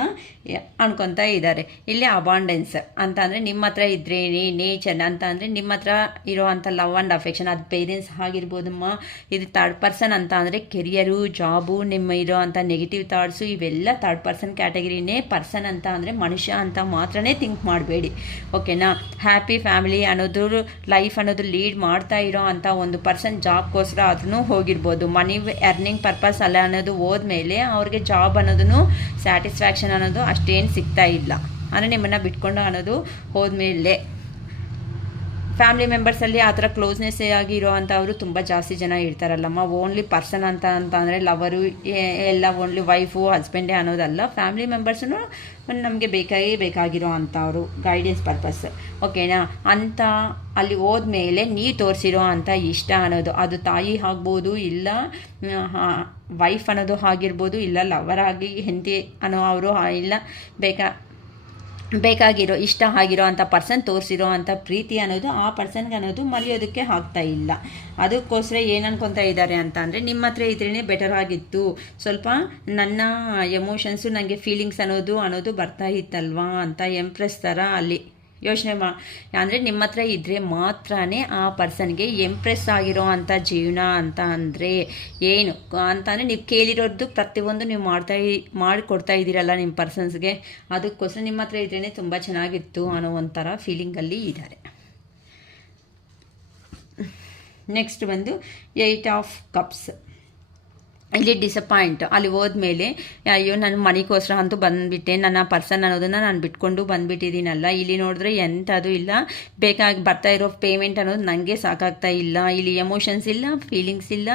ಅನ್ಕೊತಾ ಇದ್ದಾರೆ. ಇಲ್ಲಿ ಅಬಾಂಡೆನ್ಸ್ ಅಂತ ಅಂದರೆ ನಿಮ್ಮ ಹತ್ರ ಇದ್ರೇ ನೇಚರ್ ಅಂತ ಅಂದರೆ ನಿಮ್ಮ ಹತ್ರ ಇರೋ ಅಂಥ ಲವ್ ಆ್ಯಂಡ್ ಅಫೆಕ್ಷನ್, ಅದು ಪೇರೆಂಟ್ಸ್ ಆಗಿರ್ಬೋದಮ್ಮ. ಇದು ಥರ್ಡ್ ಪರ್ಸನ್ ಅಂತ ಅಂದರೆ ಕೆರಿಯರು, ಜಾಬು, ನಿಮ್ಮ ಇರೋ ಅಂಥ ನೆಗೆಟಿವ್ ಥಾಟ್ಸು ಇವೆಲ್ಲ ಥರ್ಡ್ ಪರ್ಸನ್ ಕ್ಯಾಟಗರಿನೇ. ಪರ್ಸನ್ ಅಂತ ಅಂದರೆ ಮನುಷ್ಯ ಅಂತ ಮಾತ್ರನೇ ಥಿಂಕ್ ಮಾಡಬೇಡಿ, ಓಕೆನಾ? ಹ್ಯಾಪಿ ಫ್ಯಾಮಿಲಿ ಅನ್ನೋದು ಲೈಫ್ ಅನ್ನೋದು ಲೀಡ್ ಮಾಡ್ತಾ ಇರೋ ಅಂಥ ಒಂದು ಪರ್ಸನ್ ಜಾಬ್ಗೋಸ್ಕರ ಅದನ್ನು ಹೋಗಿರ್ಬೋದು. ಮನಿ ಅರ್ನಿಂಗ್ ಪರ್ಪಸ್ ಅಲ್ಲ ಅನ್ನೋದು ಹೋದ್ಮೇಲೆ ಅವ್ರಿಗೆ ಜಾಬ್ ಅನ್ನೋದನ್ನು ಸ್ಯಾಟಿಸ್ಫ್ಯಾಕ್ಷನ್ ಅನ್ನೋದು ಅಷ್ಟೇನು ಸಿಗ್ತಾ ಇಲ್ಲ. ಅಂದರೆ ನಿಮ್ಮನ್ನು ಬಿಟ್ಕೊಂಡು ಅನ್ನೋದು ಹೋದ್ಮೇಲೆ ಫ್ಯಾಮಿಲಿ ಮೆಂಬರ್ಸಲ್ಲಿ ಆ ಥರ ಕ್ಲೋಸ್ನೆಸ್ ಆಗಿರೋ ಅಂಥವರು ತುಂಬ ಜಾಸ್ತಿ ಜನ ಇರ್ತಾರಲ್ಲಮ್ಮ. ಓನ್ಲಿ ಪರ್ಸನ್ ಅಂತ ಅಂದರೆ ಲವರು ಎಲ್ಲ ಓನ್ಲಿ ವೈಫು ಹಸ್ಬೆಂಡೇ ಅನ್ನೋದಲ್ಲ. ಫ್ಯಾಮಿಲಿ ಮೆಂಬರ್ಸೂ ನಮಗೆ ಬೇಕಾಗಿರೋ ಅಂಥವ್ರು ಗೈಡೆನ್ಸ್ ಪರ್ಪಸ್, ಓಕೆನಾ? ಅಂತ ಅಲ್ಲಿ ಹೋದ್ಮೇಲೆ ನೀವು ತೋರಿಸಿರೋ ಅಂಥ ಇಷ್ಟ ಅನ್ನೋದು ಅದು ತಾಯಿ ಆಗ್ಬೋದು, ಇಲ್ಲ ವೈಫ್ ಅನ್ನೋದು ಆಗಿರ್ಬೋದು, ಇಲ್ಲ ಲವರ್ ಆಗಿ ಹೆಂಡತಿ ಅನ್ನೋ ಅವರು, ಇಲ್ಲ ಬೇಕಾಗಿರೋ ಇಷ್ಟ ಆಗಿರೋ ಅಂಥ ಪರ್ಸನ್ ತೋರಿಸಿರೋ ಅಂಥ ಪ್ರೀತಿ ಅನ್ನೋದು ಆ ಪರ್ಸನ್ಗೆ ಅನ್ನೋದು ಮರೆಯೋದಕ್ಕೆ ಆಗ್ತಾ ಇಲ್ಲ. ಅದಕ್ಕೋಸ್ಕರ ಏನು ಅನ್ಕೊತಾ ಇದ್ದಾರೆ ಅಂತ ಅಂದರೆ ನಿಮ್ಮ ಹತ್ರ ಇದ್ರೇ ಬೆಟರ್ ಆಗಿತ್ತು, ಸ್ವಲ್ಪ ನನ್ನ ಎಮೋಷನ್ಸು ನನಗೆ ಫೀಲಿಂಗ್ಸ್ ಅನ್ನೋದು ಬರ್ತಾ ಇತ್ತಲ್ವಾ ಅಂತ ಎಂಪ್ರೆಸ್ ಥರ ಅಲ್ಲಿ ಯೋಚನೆ ಅಂದರೆ ನಿಮ್ಮ ಹತ್ರ ಇದ್ದರೆ ಮಾತ್ರನೇ ಆ ಪರ್ಸನ್ಗೆ ಎಂಪ್ರೆಸ್ ಆಗಿರೋ ಅಂಥ ಜೀವನ ಅಂತ ಅಂದರೆ ಏನು ಅಂತಂದರೆ ನೀವು ಕೇಳಿರೋದು ಪ್ರತಿಯೊಂದು ನೀವು ಮಾಡಿಕೊಡ್ತಾ ಇದ್ದೀರಲ್ಲ ನಿಮ್ಮ ಪರ್ಸನ್ಸ್ಗೆ. ಅದಕ್ಕೋಸ್ಕರ ನಿಮ್ಮ ಹತ್ರ ಇದ್ರೇ ತುಂಬ ಚೆನ್ನಾಗಿತ್ತು ಅನ್ನೋ ಒಂಥರ ಫೀಲಿಂಗಲ್ಲಿ ಇದ್ದಾರೆ. ನೆಕ್ಸ್ಟ್ ಬಂದು 8 ಆಫ್ ಕಪ್ಸ್. ಇಲ್ಲಿ ಡಿಸಪಾಯಿಂಟ್. ಅಲ್ಲಿ ಹೋದ್ಮೇಲೆ ಅಯ್ಯೋ ನನ್ನ ಮನೆಗೋಸ್ಕರ ಅಂತೂ ಬಂದುಬಿಟ್ಟೆ, ನನ್ನ ಪರ್ಸನ್ ಅನ್ನೋದನ್ನು ನಾನು ಬಿಟ್ಕೊಂಡು ಬಂದುಬಿಟ್ಟಿದ್ದೀನಲ್ಲ. ಇಲ್ಲಿ ನೋಡಿದ್ರೆ ಎಂಥದ್ದು ಇಲ್ಲ, ಬರ್ತಾ ಇರೋ ಪೇಮೆಂಟ್ ಅನ್ನೋದು ನನಗೆ ಸಾಕಾಗ್ತಾ ಇಲ್ಲ. ಇಲ್ಲಿ ಎಮೋಷನ್ಸ್ ಇಲ್ಲ, ಫೀಲಿಂಗ್ಸ್ ಇಲ್ಲ,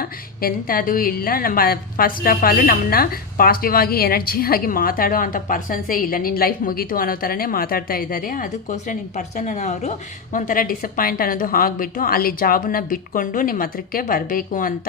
ಎಂಥದ್ದು ಇಲ್ಲ. ನಮ್ಮ ಫಸ್ಟ್ ಆಫ್ ಆಲ್ ನಮ್ಮನ್ನ ಪಾಸಿಟಿವ್ ಆಗಿ ಎನರ್ಜಿಯಾಗಿ ಮಾತಾಡೋ ಅಂಥ ಪರ್ಸನ್ಸೇ ಇಲ್ಲ. ನಿನ್ನ ಲೈಫ್ ಮುಗೀತು ಅನ್ನೋ ಥರನೇ ಮಾತಾಡ್ತಾ ಇದ್ದಾರೆ. ಅದಕ್ಕೋಸ್ಕರ ನಿಮ್ಮ ಪರ್ಸನ್ ಅವರು ಒಂಥರ ಡಿಸಪಾಯಿಂಟ್ ಅನ್ನೋದು ಆಗಿಬಿಟ್ಟು ಅಲ್ಲಿ ಜಾಬನ್ನು ಬಿಟ್ಕೊಂಡು ನಿಮ್ಮ ಹತ್ರಕ್ಕೆ ಬರಬೇಕು ಅಂತ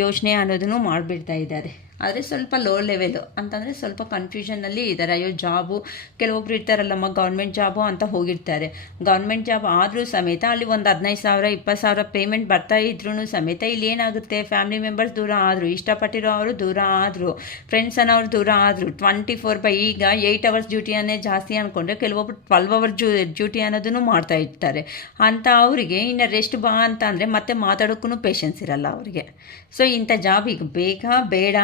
ಯೋಚನೆ ಅನ್ನೋದನ್ನು ಮಾಡಿಬಿಡ್ತಾ ಇದ್ದಾರೆ. ಆದರೆ ಸ್ವಲ್ಪ ಲೋ ಲೆವೆಲು ಅಂತಂದರೆ ಸ್ವಲ್ಪ ಕನ್ಫ್ಯೂಷನ್ನಲ್ಲಿ ಇದ್ದಾರೆ. ಅಯ್ಯೋ ಜಾಬು, ಕೆಲವೊಬ್ರು ಇರ್ತಾರಲ್ಲಮ್ಮ ಗೌರ್ಮೆಂಟ್ ಜಾಬು ಅಂತ ಹೋಗಿರ್ತಾರೆ. ಗೌರ್ಮೆಂಟ್ ಜಾಬ್ ಆದರೂ ಸಮೇತ ಅಲ್ಲಿ ಒಂದು 15,000 20,000 ಪೇಮೆಂಟ್ ಬರ್ತಾ ಇದ್ರೂ ಸಮೇತ ಇಲ್ಲಿ ಏನಾಗುತ್ತೆ, ಫ್ಯಾಮಿಲಿ ಮೆಂಬರ್ಸ್ ದೂರ ಆದರು, ಇಷ್ಟಪಟ್ಟಿರೋ ಅವರು ದೂರ ಆದರು, ಫ್ರೆಂಡ್ಸ್ ಅನ್ನೋರು ದೂರ ಆದರು. 24/5 ಈಗ 8 ಅವರ್ಸ್ ಡ್ಯೂಟಿಯನ್ನೇ ಜಾಸ್ತಿ ಅಂದ್ಕೊಂಡ್ರೆ ಕೆಲವೊಬ್ರು 12 ಅವರ್ ಡ್ಯೂಟಿ ಅನ್ನೋದನ್ನು ಮಾಡ್ತಾ ಇರ್ತಾರೆ. ಅಂತ ಅವರಿಗೆ ಇನ್ನು ರೆಸ್ಟ್ ಬಾ ಅಂತ ಅಂದರೆ ಮತ್ತೆ ಮಾತಾಡೋಕ್ಕೂ ಪೇಷನ್ಸ್ ಇರಲ್ಲ ಅವರಿಗೆ. ಸೊ ಇಂಥ ಜಾಬ್ ಈಗ ಬೇಕಾ ಬೇಡ?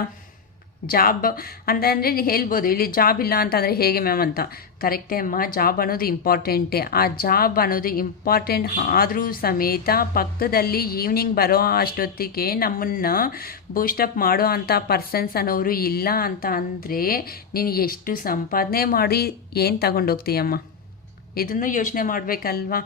ಜಾಬ್ ಅಂತಂದರೆ ಹೇಳ್ಬೋದು ಇಲ್ಲಿ ಜಾಬ್ ಇಲ್ಲ ಅಂತಂದರೆ ಹೇಗೆ ಮ್ಯಾಮ್ ಅಂತ. ಕರೆಕ್ಟೇ ಅಮ್ಮ, ಜಾಬ್ ಅನ್ನೋದು ಇಂಪಾರ್ಟೆಂಟೇ. ಆ ಜಾಬ್ ಅನ್ನೋದು ಇಂಪಾರ್ಟೆಂಟ್ ಆದರೂ ಸಮೇತ ಪಕ್ಕದಲ್ಲಿ ಈವ್ನಿಂಗ್ ಬರೋ ಅಷ್ಟೊತ್ತಿಗೆ ನಮ್ಮನ್ನು ಬೂಸ್ಟಪ್ ಮಾಡೋ ಅಂಥ ಪರ್ಸನ್ಸ್ ಅನ್ನೋರು ಇಲ್ಲ ಅಂತ ಅಂದರೆ ನೀನು ಎಷ್ಟು ಸಂಪಾದನೆ ಮಾಡಿ ಏನು ತಗೊಂಡೋಗ್ತೀಯಮ್ಮ? ಇದನ್ನು ಯೋಚನೆ ಮಾಡಬೇಕಲ್ವಾ?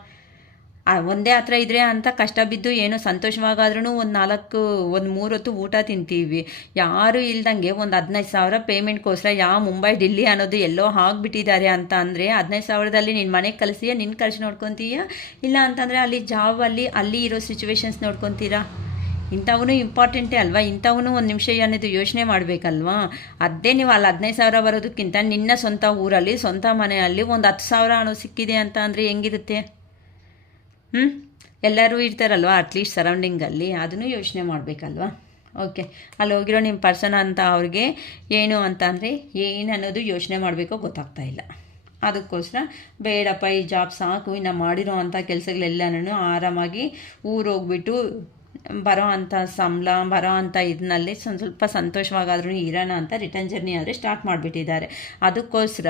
ಒಂದೇ ಹತ್ರ ಇದ್ರೆ ಅಂತ ಕಷ್ಟ ಬಿದ್ದು ಏನೋ ಸಂತೋಷವಾಗಾದ್ರೂ ಒಂದು 3 ಹೊತ್ತು ಊಟ ತಿಂತೀವಿ. ಯಾರು ಇಲ್ದಂಗೆ ಒಂದು 15,000 ಪೇಮೆಂಟ್ಗೋಸ್ಕರ ಮುಂಬೈ ఢಿಲ್ಲಿ ಅನ್ನೋದು ಎಲ್ಲೋ ಆಗಿಬಿಟ್ಟಿದ್ದಾರೆ ಅಂತ ಅಂದರೆ 15,000ದಲ್ಲಿ ನಿನ್ನ ಮನೆಗೆ ಕಳಿಸಿಯಾ, ನಿನ್ನ ಖರ್ಚು ನೋಡ್ಕೊತೀಯಾ, ಇಲ್ಲ ಅಂತಂದರೆ ಅಲ್ಲಿ ಜಾಬಲ್ಲಿ ಅಲ್ಲಿ ಇರೋ ಸಿಚುವೇಶನ್ಸ್ ನೋಡ್ಕೊತೀರಾ? ಇಂಥವೂ ಇಂಪಾರ್ಟೆಂಟೇ ಅಲ್ವಾ? ಇಂಥವೂ ಒಂದು ನಿಮಿಷ ಅನ್ನೋದು ಯೋಚನೆ ಮಾಡಬೇಕಲ್ವಾ? ಅದೇ ನೀವು ಅಲ್ಲಿ 15,000 ಬರೋದಕ್ಕಿಂತ ನಿನ್ನ ಸ್ವಂತ ಊರಲ್ಲಿ ಸ್ವಂತ ಮನೆಯಲ್ಲಿ ಒಂದು 10,000 ಅನ್ನೋ ಸಿಕ್ಕಿದೆ ಅಂತ ಅಂದರೆ ಹೆಂಗಿರುತ್ತೆ? ಎಲ್ಲರೂ ಇರ್ತಾರಲ್ವ ಅಟ್ಲೀಸ್ಟ್ ಸರೌಂಡಿಂಗಲ್ಲಿ, ಅದನ್ನು ಯೋಚನೆ ಮಾಡಬೇಕಲ್ವ? ಓಕೆ, ಅಲ್ಲಿ ಹೋಗಿರೋ ನಿಮ್ಮ ಪರ್ಸನ್ ಅಂತ ಅವ್ರಿಗೆ ಏನು ಅಂತ ಅಂದರೆ ಏನು ಅನ್ನೋದು ಯೋಚನೆ ಮಾಡಬೇಕೋ ಗೊತ್ತಾಗ್ತಾ ಇಲ್ಲ. ಅದಕ್ಕೋಸ್ಕರ ಬೇಡಪ್ಪ ಈ ಜಾಬ್ ಸಾಕು, ಇನ್ನು ಮಾಡಿರೋ ಅಂಥ ಕೆಲಸಗಳೆಲ್ಲನೂ ಆರಾಮಾಗಿ ಊರೋಗ್ಬಿಟ್ಟು ಬರೋ ಅಂಥ ಸಂಬಳ ಬರೋ ಅಂಥ ಇದನ್ನಲ್ಲಿ ಸ್ವಲ್ಪ ಸಂತೋಷವಾಗಾದ್ರೂ ಇರೋಣ ಅಂತ ರಿಟರ್ನ್ ಜರ್ನಿ ಆದರೆ ಸ್ಟಾರ್ಟ್ ಮಾಡಿಬಿಟ್ಟಿದ್ದಾರೆ. ಅದಕ್ಕೋಸ್ಕರ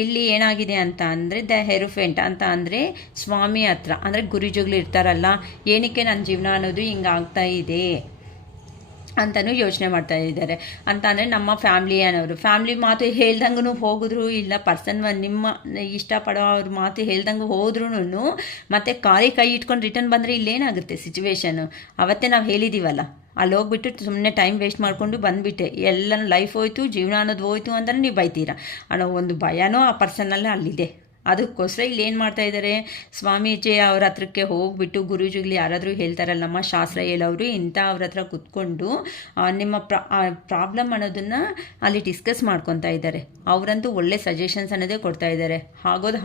ಇಲ್ಲಿ ಏನಾಗಿದೆ ಅಂತ ಅಂದರೆ ದ ಹೆರುಫೆಂಟ್ ಅಂತ ಅಂದರೆ ಸ್ವಾಮಿ ಹತ್ರ ಅಂದರೆ ಗುರುಜುಗಳು ಇರ್ತಾರಲ್ಲ, ಏನಕ್ಕೆ ನನ್ನ ಜೀವನ ಅನ್ನೋದು ಹಿಂಗಾಗ್ತಾ ಇದೆ ಅಂತಲೂ ಯೋಚನೆ ಮಾಡ್ತಾ ಇದ್ದಾರೆ. ಅಂತ ಅಂದರೆ ನಮ್ಮ ಫ್ಯಾಮ್ಲಿ ಮಾತು ಹೇಳ್ದಂಗೂ ಹೋಗಿದ್ರು, ಇಲ್ಲ ಪರ್ಸನ್ ನಿಮ್ಮ ಇಷ್ಟಪಡೋ ಅವ್ರ ಮಾತು ಹೇಳ್ದಂಗೆ ಹೋದ್ರೂ ಮತ್ತೆ ಕೈ ಇಟ್ಕೊಂಡು ರಿಟರ್ನ್ ಬಂದರೆ ಇಲ್ಲೇನಾಗುತ್ತೆ ಸಿಚುವೇಶನು? ಅವತ್ತೇ ನಾವು ಹೇಳಿದ್ದೀವಲ್ಲ, ಅಲ್ಲಿ ಹೋಗ್ಬಿಟ್ಟು ಸುಮ್ಮನೆ ಟೈಮ್ ವೇಸ್ಟ್ ಮಾಡಿಕೊಂಡು ಬಂದುಬಿಟ್ಟೆ, ಎಲ್ಲನೂ ಲೈಫ್ ಹೋಯ್ತು, ಜೀವನ ಅನ್ನೋದು ಹೋಯ್ತು ಅಂತಲೇ ನೀವು ಬೈತೀರಾ ಅನ್ನೋ ಒಂದು ಭಯನೂ ಆ ಪರ್ಸನಲ್ಲೇ ಅಲ್ಲಿದೆ. ಅದಕ್ಕೋಸ್ಕರ ಇಲ್ಲಿ ಏನು ಮಾಡ್ತಾ ಇದ್ದಾರೆ, ಸ್ವಾಮೀಜಿ ಅವ್ರ ಹತ್ರಕ್ಕೆ ಹೋಗ್ಬಿಟ್ಟು ಗುರೂಜಿಗಳು ಯಾರಾದರೂ ಹೇಳ್ತಾರಲ್ಲ ನಮ್ಮ ಶಾಸ್ತ್ರ ಹೇಳೋರು, ಇಂಥ ಅವ್ರ ಹತ್ರ ಕುತ್ಕೊಂಡು ನಿಮ್ಮ ಪ್ರಾಬ್ಲಮ್ ಅನ್ನೋದನ್ನು ಅಲ್ಲಿ ಡಿಸ್ಕಸ್ ಮಾಡ್ಕೊತಾ ಇದ್ದಾರೆ. ಅವರಂತೂ ಒಳ್ಳೆ ಸಜೆಷನ್ಸ್ ಅನ್ನೋದೇ ಕೊಡ್ತಾ ಇದ್ದಾರೆ.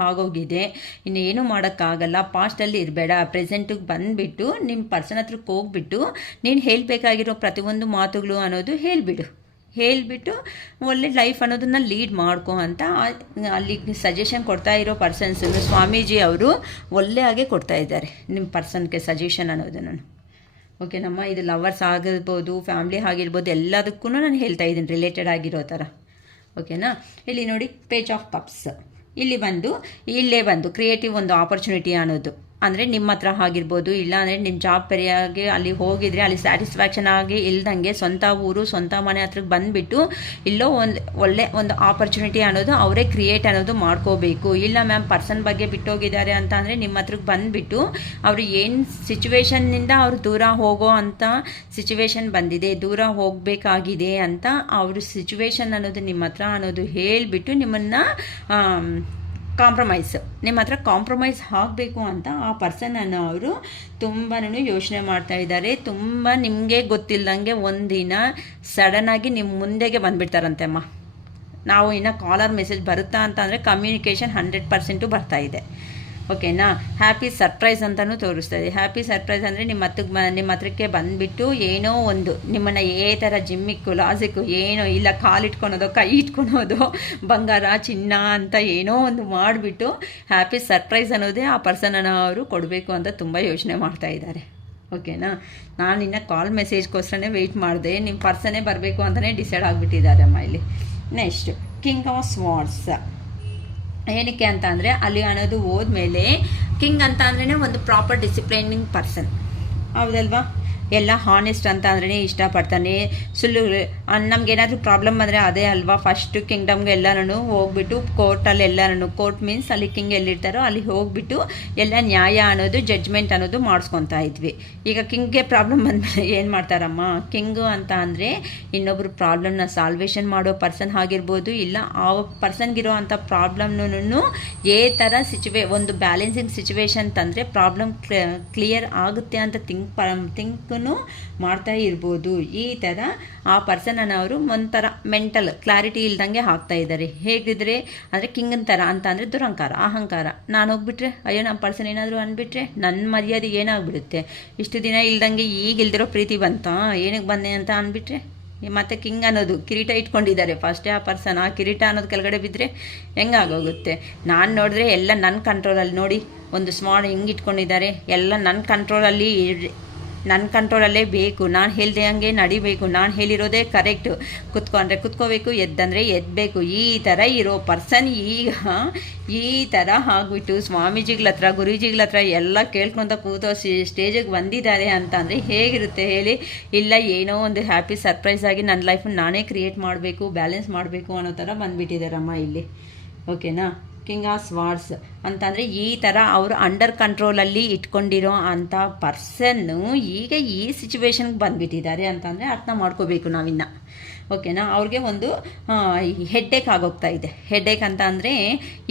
ಆಗೋಗಿದೆ, ಇನ್ನೇನು ಮಾಡೋಕ್ಕಾಗಲ್ಲ, ಪಾಸ್ಟಲ್ಲಿ ಇರಬೇಡ, ಪ್ರೆಸೆಂಟಿಗೆ ಬಂದುಬಿಟ್ಟು ನಿಮ್ಮ ಪರ್ಸನ್ ಹತ್ರಕ್ಕೆ ಹೋಗ್ಬಿಟ್ಟು ನೀನು ಹೇಳಬೇಕಾಗಿರೋ ಪ್ರತಿಯೊಂದು ಮಾತುಗಳು ಅನ್ನೋದು ಹೇಳಿಬಿಟ್ಟು ಒಳ್ಳೆ ಲೈಫ್ ಅನ್ನೋದನ್ನು ಲೀಡ್ ಮಾಡ್ಕೊ ಅಂತ ಅಲ್ಲಿ ಸಜೆಷನ್ ಕೊಡ್ತಾ ಇರೋ ಪರ್ಸನ್ಸನ್ನು ಸ್ವಾಮೀಜಿ ಅವರು ಒಳ್ಳೆಯಾಗೆ ಕೊಡ್ತಾ ಇದ್ದಾರೆ ನಿಮ್ಮ ಪರ್ಸನ್ಗೆ ಸಜೆಷನ್ ಅನ್ನೋದನ್ನು. ಓಕೆನಮ್ಮ, ಇದು ಲವರ್ಸ್ ಆಗಿರ್ಬೋದು, ಫ್ಯಾಮ್ಲಿ ಆಗಿರ್ಬೋದು, ಎಲ್ಲದಕ್ಕೂ ನಾನು ಹೇಳ್ತಾ ಇದ್ದೀನಿ ರಿಲೇಟೆಡ್ ಆಗಿರೋ ಥರ. ಓಕೆನಾ? ಇಲ್ಲಿ ನೋಡಿ ಪೇಜ್ ಆಫ್ ಕಪ್ಸ್, ಇಲ್ಲೇ ಬಂದು ಕ್ರಿಯೇಟಿವ್ ಒಂದು ಆಪರ್ಚುನಿಟಿ ಅನ್ನೋದು ಅಂದರೆ ನಿಮ್ಮ ಹತ್ರ ಆಗಿರ್ಬೋದು, ಇಲ್ಲ ಅಂದರೆ ನಿಮ್ಮ ಜಾಬ್ ಪರ್ಯಾಗಿ ಅಲ್ಲಿ ಹೋಗಿದ್ರೆ ಅಲ್ಲಿ ಸ್ಯಾಟಿಸ್ಫ್ಯಾಕ್ಷನ್ ಆಗಿ ಇಲ್ದಂಗೆ ಸ್ವಂತ ಊರು ಸ್ವಂತ ಮನೆ ಹತ್ರಕ್ಕೆ ಬಂದುಬಿಟ್ಟು ಇಲ್ಲೋ ಒಳ್ಳೆ ಒಂದು ಆಪರ್ಚುನಿಟಿ ಅನ್ನೋದು ಅವರೇ ಕ್ರಿಯೇಟ್ ಅನ್ನೋದು ಮಾಡ್ಕೋಬೇಕು. ಇಲ್ಲ ಮ್ಯಾಮ್ ಪರ್ಸನ್ ಬಗ್ಗೆ ಬಿಟ್ಟೋಗಿದ್ದಾರೆ ಅಂತ ಅಂದರೆ ನಿಮ್ಮ ಹತ್ರಕ್ಕೆ ಬಂದುಬಿಟ್ಟು ಅವರು ಏನು ಸಿಚುವೇಶನ್ನಿಂದ ಅವರು ದೂರ ಹೋಗೋ ಅಂಥ ಸಿಚುವೇಶನ್ ಬಂದಿದೆ, ದೂರ ಹೋಗಬೇಕಾಗಿದೆ ಅಂತ ಅವರು ಸಿಚುವೇಶನ್ ಅನ್ನೋದು ನಿಮ್ಮ ಹತ್ರ ಅನ್ನೋದು ಹೇಳಿಬಿಟ್ಟು ನಿಮ್ಮನ್ನು ನಿಮ್ಮ ಹತ್ರ ಕಾಂಪ್ರಮೈಸ್ ಆಗಬೇಕು ಅಂತ ಆ ಪರ್ಸನನ್ನು ಅವರು ತುಂಬಾ ಯೋಚನೆ ಮಾಡ್ತಾ ಇದ್ದಾರೆ. ತುಂಬ ನಿಮಗೆ ಗೊತ್ತಿಲ್ಲದಂಗೆ ಒಂದಿನ ಸಡನ್ನಾಗಿ ನಿಮ್ಮ ಮುಂದೆಗೆ ಬಂದುಬಿಡ್ತಾರಂತೆ. ಅಮ್ಮ, ನಾವು ಇನ್ನು ಕಾಲರ್ ಮೆಸೇಜ್ ಬರುತ್ತಾ ಅಂತ ಅಂದರೆ ಕಮ್ಯುನಿಕೇಷನ್ 100% ಬರ್ತಾ ಇದೆ. ಓಕೆನಾ? ಹ್ಯಾಪಿ ಸರ್ಪ್ರೈಸ್ ಅಂತಲೂ ತೋರಿಸ್ತಾ ಇದೆ. ಹ್ಯಾಪಿ ಸರ್ಪ್ರೈಸ್ ಅಂದರೆ ನಿಮ್ಮ ಹತ್ರಕ್ಕೆ ಬಂದುಬಿಟ್ಟು ಏನೋ ಒಂದು ನಿಮ್ಮನ್ನು ಥರ ಜಿಮ್ಮಿಕ್ಕು ಲಾಜಿಕ್ಕು ಏನೋ ಇಲ್ಲ, ಕಾಲಿಟ್ಕೊಳೋದೋ ಕೈ ಇಟ್ಕೊಳೋದೋ ಬಂಗಾರ ಚಿನ್ನ ಅಂತ ಏನೋ ಒಂದು ಮಾಡಿಬಿಟ್ಟು ಹ್ಯಾಪಿ ಸರ್ಪ್ರೈಸ್ ಅನ್ನೋದೇ ಆ ಪರ್ಸನನ್ನು ಅವರು ಕೊಡಬೇಕು ಅಂತ ತುಂಬ ಯೋಚನೆ ಮಾಡ್ತಾ ಇದ್ದಾರೆ. ಓಕೆನಾ? ನಾನು ಇನ್ನು ಕಾಲ್ ಮೆಸೇಜ್ಗೋಸ್ಕರನೇ ವೆಯ್ಟ್ ಮಾಡಿದೆ, ನಿಮ್ಮ ಪರ್ಸನ್ನೇ ಬರಬೇಕು ಅಂತಲೇ ಡಿಸೈಡ್ ಆಗಿಬಿಟ್ಟಿದ್ದಾರೆ ಅಮ್ಮ. ಇಲ್ಲಿ ನೆಕ್ಸ್ಟ್ ಕಿಂಗ್ ಆಫ್ ಸ್ವಾರ್ಡ್ಸ್. ಏನಕ್ಕೆ ಅಂತ ಅಂದರೆ ಅಲ್ಲಿ ಅನ್ನೋದು ಹೋದ್ಮೇಲೆ ಕಿಂಗ್ ಅಂತ ಅಂದ್ರೇ ಒಂದು ಪ್ರಾಪರ್ ಡಿಸಿಪ್ಲೈನಿಂಗ್ ಪರ್ಸನ್, ಹೌದಲ್ವಾ? ಎಲ್ಲ ಹಾನೆಸ್ಟ್ ಅಂತ ಅಂದ್ರೇ ಇಷ್ಟಪಡ್ತಾನೆ. ಸುಳ್ಳು ನಮಗೇನಾದರೂ ಪ್ರಾಬ್ಲಮ್ ಬಂದರೆ ಅದೇ ಅಲ್ವಾ ಫಸ್ಟು ಕಿಂಗ್ಡಮ್ಗೆ ಎಲ್ಲರೂ ಹೋಗ್ಬಿಟ್ಟು ಕೋರ್ಟಲ್ಲಿ ಕೋರ್ಟ್ ಮೀನ್ಸ್ ಅಲ್ಲಿ ಕಿಂಗ್ ಎಲ್ಲಿರ್ತಾರೋ ಅಲ್ಲಿ ಹೋಗ್ಬಿಟ್ಟು ಎಲ್ಲ ನ್ಯಾಯ ಅನ್ನೋದು ಜಡ್ಜ್ಮೆಂಟ್ ಅನ್ನೋದು ಮಾಡಿಸ್ಕೊತಾ ಇದ್ವಿ. ಈಗ ಕಿಂಗ್ಗೆ ಪ್ರಾಬ್ಲಮ್ ಬಂದಮೇಲೆ ಏನು ಮಾಡ್ತಾರಮ್ಮ, ಕಿಂಗು ಅಂತ ಅಂದರೆ ಇನ್ನೊಬ್ರು ಪ್ರಾಬ್ಲಮ್ನ ಸಾಲ್ವೇಷನ್ ಮಾಡೋ ಪರ್ಸನ್ ಆಗಿರ್ಬೋದು, ಇಲ್ಲ ಆ ಪರ್ಸನ್ಗಿರೋ ಅಂಥ ಪ್ರಾಬ್ಲಮ್ನೂ ಥರ ಒಂದು ಬ್ಯಾಲೆನ್ಸಿಂಗ್ ಸಿಚುವೇಶನ್ ತಂದರೆ ಪ್ರಾಬ್ಲಮ್ ಕ್ಲಿಯರ್ ಆಗುತ್ತೆ ಅಂತ ಥಿಂಕ್ ಮಾಡ್ತಾ ಇರ್ಬೋದು. ಈ ಥರ ಆ ಪರ್ಸನನ್ನು ಅವರು ಒಂಥರ ಮೆಂಟಲ್ ಕ್ಲಾರಿಟಿ ಇಲ್ದಂಗೆ ಹಾಕ್ತಾ ಇದ್ದಾರೆ. ಹೇಗಿದ್ರೆ ಅಂದರೆ ಕಿಂಗನ್ ಥರ ಅಂತ ಅಂದರೆ ದುರಂಕಾರ, ಅಹಂಕಾರ. ನಾನು ಹೋಗ್ಬಿಟ್ರೆ ಅಯ್ಯೋ ನಮ್ಮ ಪರ್ಸನ್ ಏನಾದರೂ ಅಂದ್ಬಿಟ್ರೆ ನನ್ನ ಮರ್ಯಾದೆ ಏನಾಗ್ಬಿಡುತ್ತೆ, ಇಷ್ಟು ದಿನ ಇಲ್ದಂಗೆ ಈಗ ಇಲ್ದಿರೋ ಪ್ರೀತಿ ಬಂತ ಏನಕ್ಕೆ ಬಂದೆ ಅಂತ ಅಂದ್ಬಿಟ್ರೆ. ಮತ್ತು ಕಿಂಗ್ ಅನ್ನೋದು ಕಿರೀಟ ಇಟ್ಕೊಂಡಿದ್ದಾರೆ ಫಸ್ಟೇ ಆ ಪರ್ಸನ್, ಆ ಕಿರೀಟ ಅನ್ನೋದು ಕೆಳಗಡೆ ಬಿದ್ದರೆ ಹೆಂಗಾಗೋಗುತ್ತೆ? ನಾನು ನೋಡಿದ್ರೆ ಎಲ್ಲ ನನ್ನ ಕಂಟ್ರೋಲಲ್ಲಿ ನೋಡಿ ಒಂದು ಸ್ಮಾಲ್ ಹಿಂಗೆ ಇಟ್ಕೊಂಡಿದ್ದಾರೆ, ಎಲ್ಲ ನನ್ನ ಕಂಟ್ರೋಲಲ್ಲೇ ಬೇಕು, ನಾನು ಹೇಳ್ದೆ ಹಂಗೆ ನಡಿಬೇಕು, ನಾನು ಹೇಳಿರೋದೇ ಕರೆಕ್ಟು, ಕುತ್ಕೋಬೇಕು, ಎದ್ದಂದರೆ ಎದ್ದಬೇಕು. ಈ ಥರ ಇರೋ ಪರ್ಸನ್ ಈಗ ಈ ಥರ ಆಗಿಬಿಟ್ಟು ಸ್ವಾಮೀಜಿಗಳ ಹತ್ರ ಗುರೂಜಿಗಳ ಹತ್ರ ಎಲ್ಲ ಕೇಳ್ಕೊತ ಕೂತೋ ಸ್ಟೇಜಿಗೆ ಬಂದಿದ್ದಾರೆ ಅಂತ ಅಂದರೆ ಹೇಗಿರುತ್ತೆ ಹೇಳಿ? ಇಲ್ಲ ಏನೋ ಒಂದು ಹ್ಯಾಪಿ ಸರ್ಪ್ರೈಸ್ ಆಗಿ ನನ್ನ ಲೈಫನ್ನು ನಾನೇ ಕ್ರಿಯೇಟ್ ಮಾಡಬೇಕು, ಬ್ಯಾಲೆನ್ಸ್ ಮಾಡಬೇಕು ಅನ್ನೋ ಥರ ಬಂದುಬಿಟ್ಟಿದ್ದಾರಮ್ಮ ಇಲ್ಲಿ. ಓಕೆನಾ? ಕಿಂಗ್ ಆಫ್ ಸ್ವಾರ್ಡ್ಸ್ ಅಂತಂದರೆ ಈ ಥರ ಅವರು ಅಂಡರ್ ಕಂಟ್ರೋಲಲ್ಲಿ ಇಟ್ಕೊಂಡಿರೋ ಅಂಥ ಪರ್ಸನ್ನು ಈಗ ಈ ಸಿಚುವೇಶನ್ಗೆ ಬಂದುಬಿಟ್ಟಿದ್ದಾರೆ ಅಂತಂದರೆ ಅರ್ಥ ಮಾಡ್ಕೋಬೇಕು ನಾವಿನ್ನು. ಓಕೆನಾ, ಅವ್ರಿಗೆ ಒಂದು ಹೆಡ್ಡೇಕ್ ಆಗೋಗ್ತಾ ಇದೆ. ಹೆಡ್ಡೇಕ್ ಅಂತ ಅಂದರೆ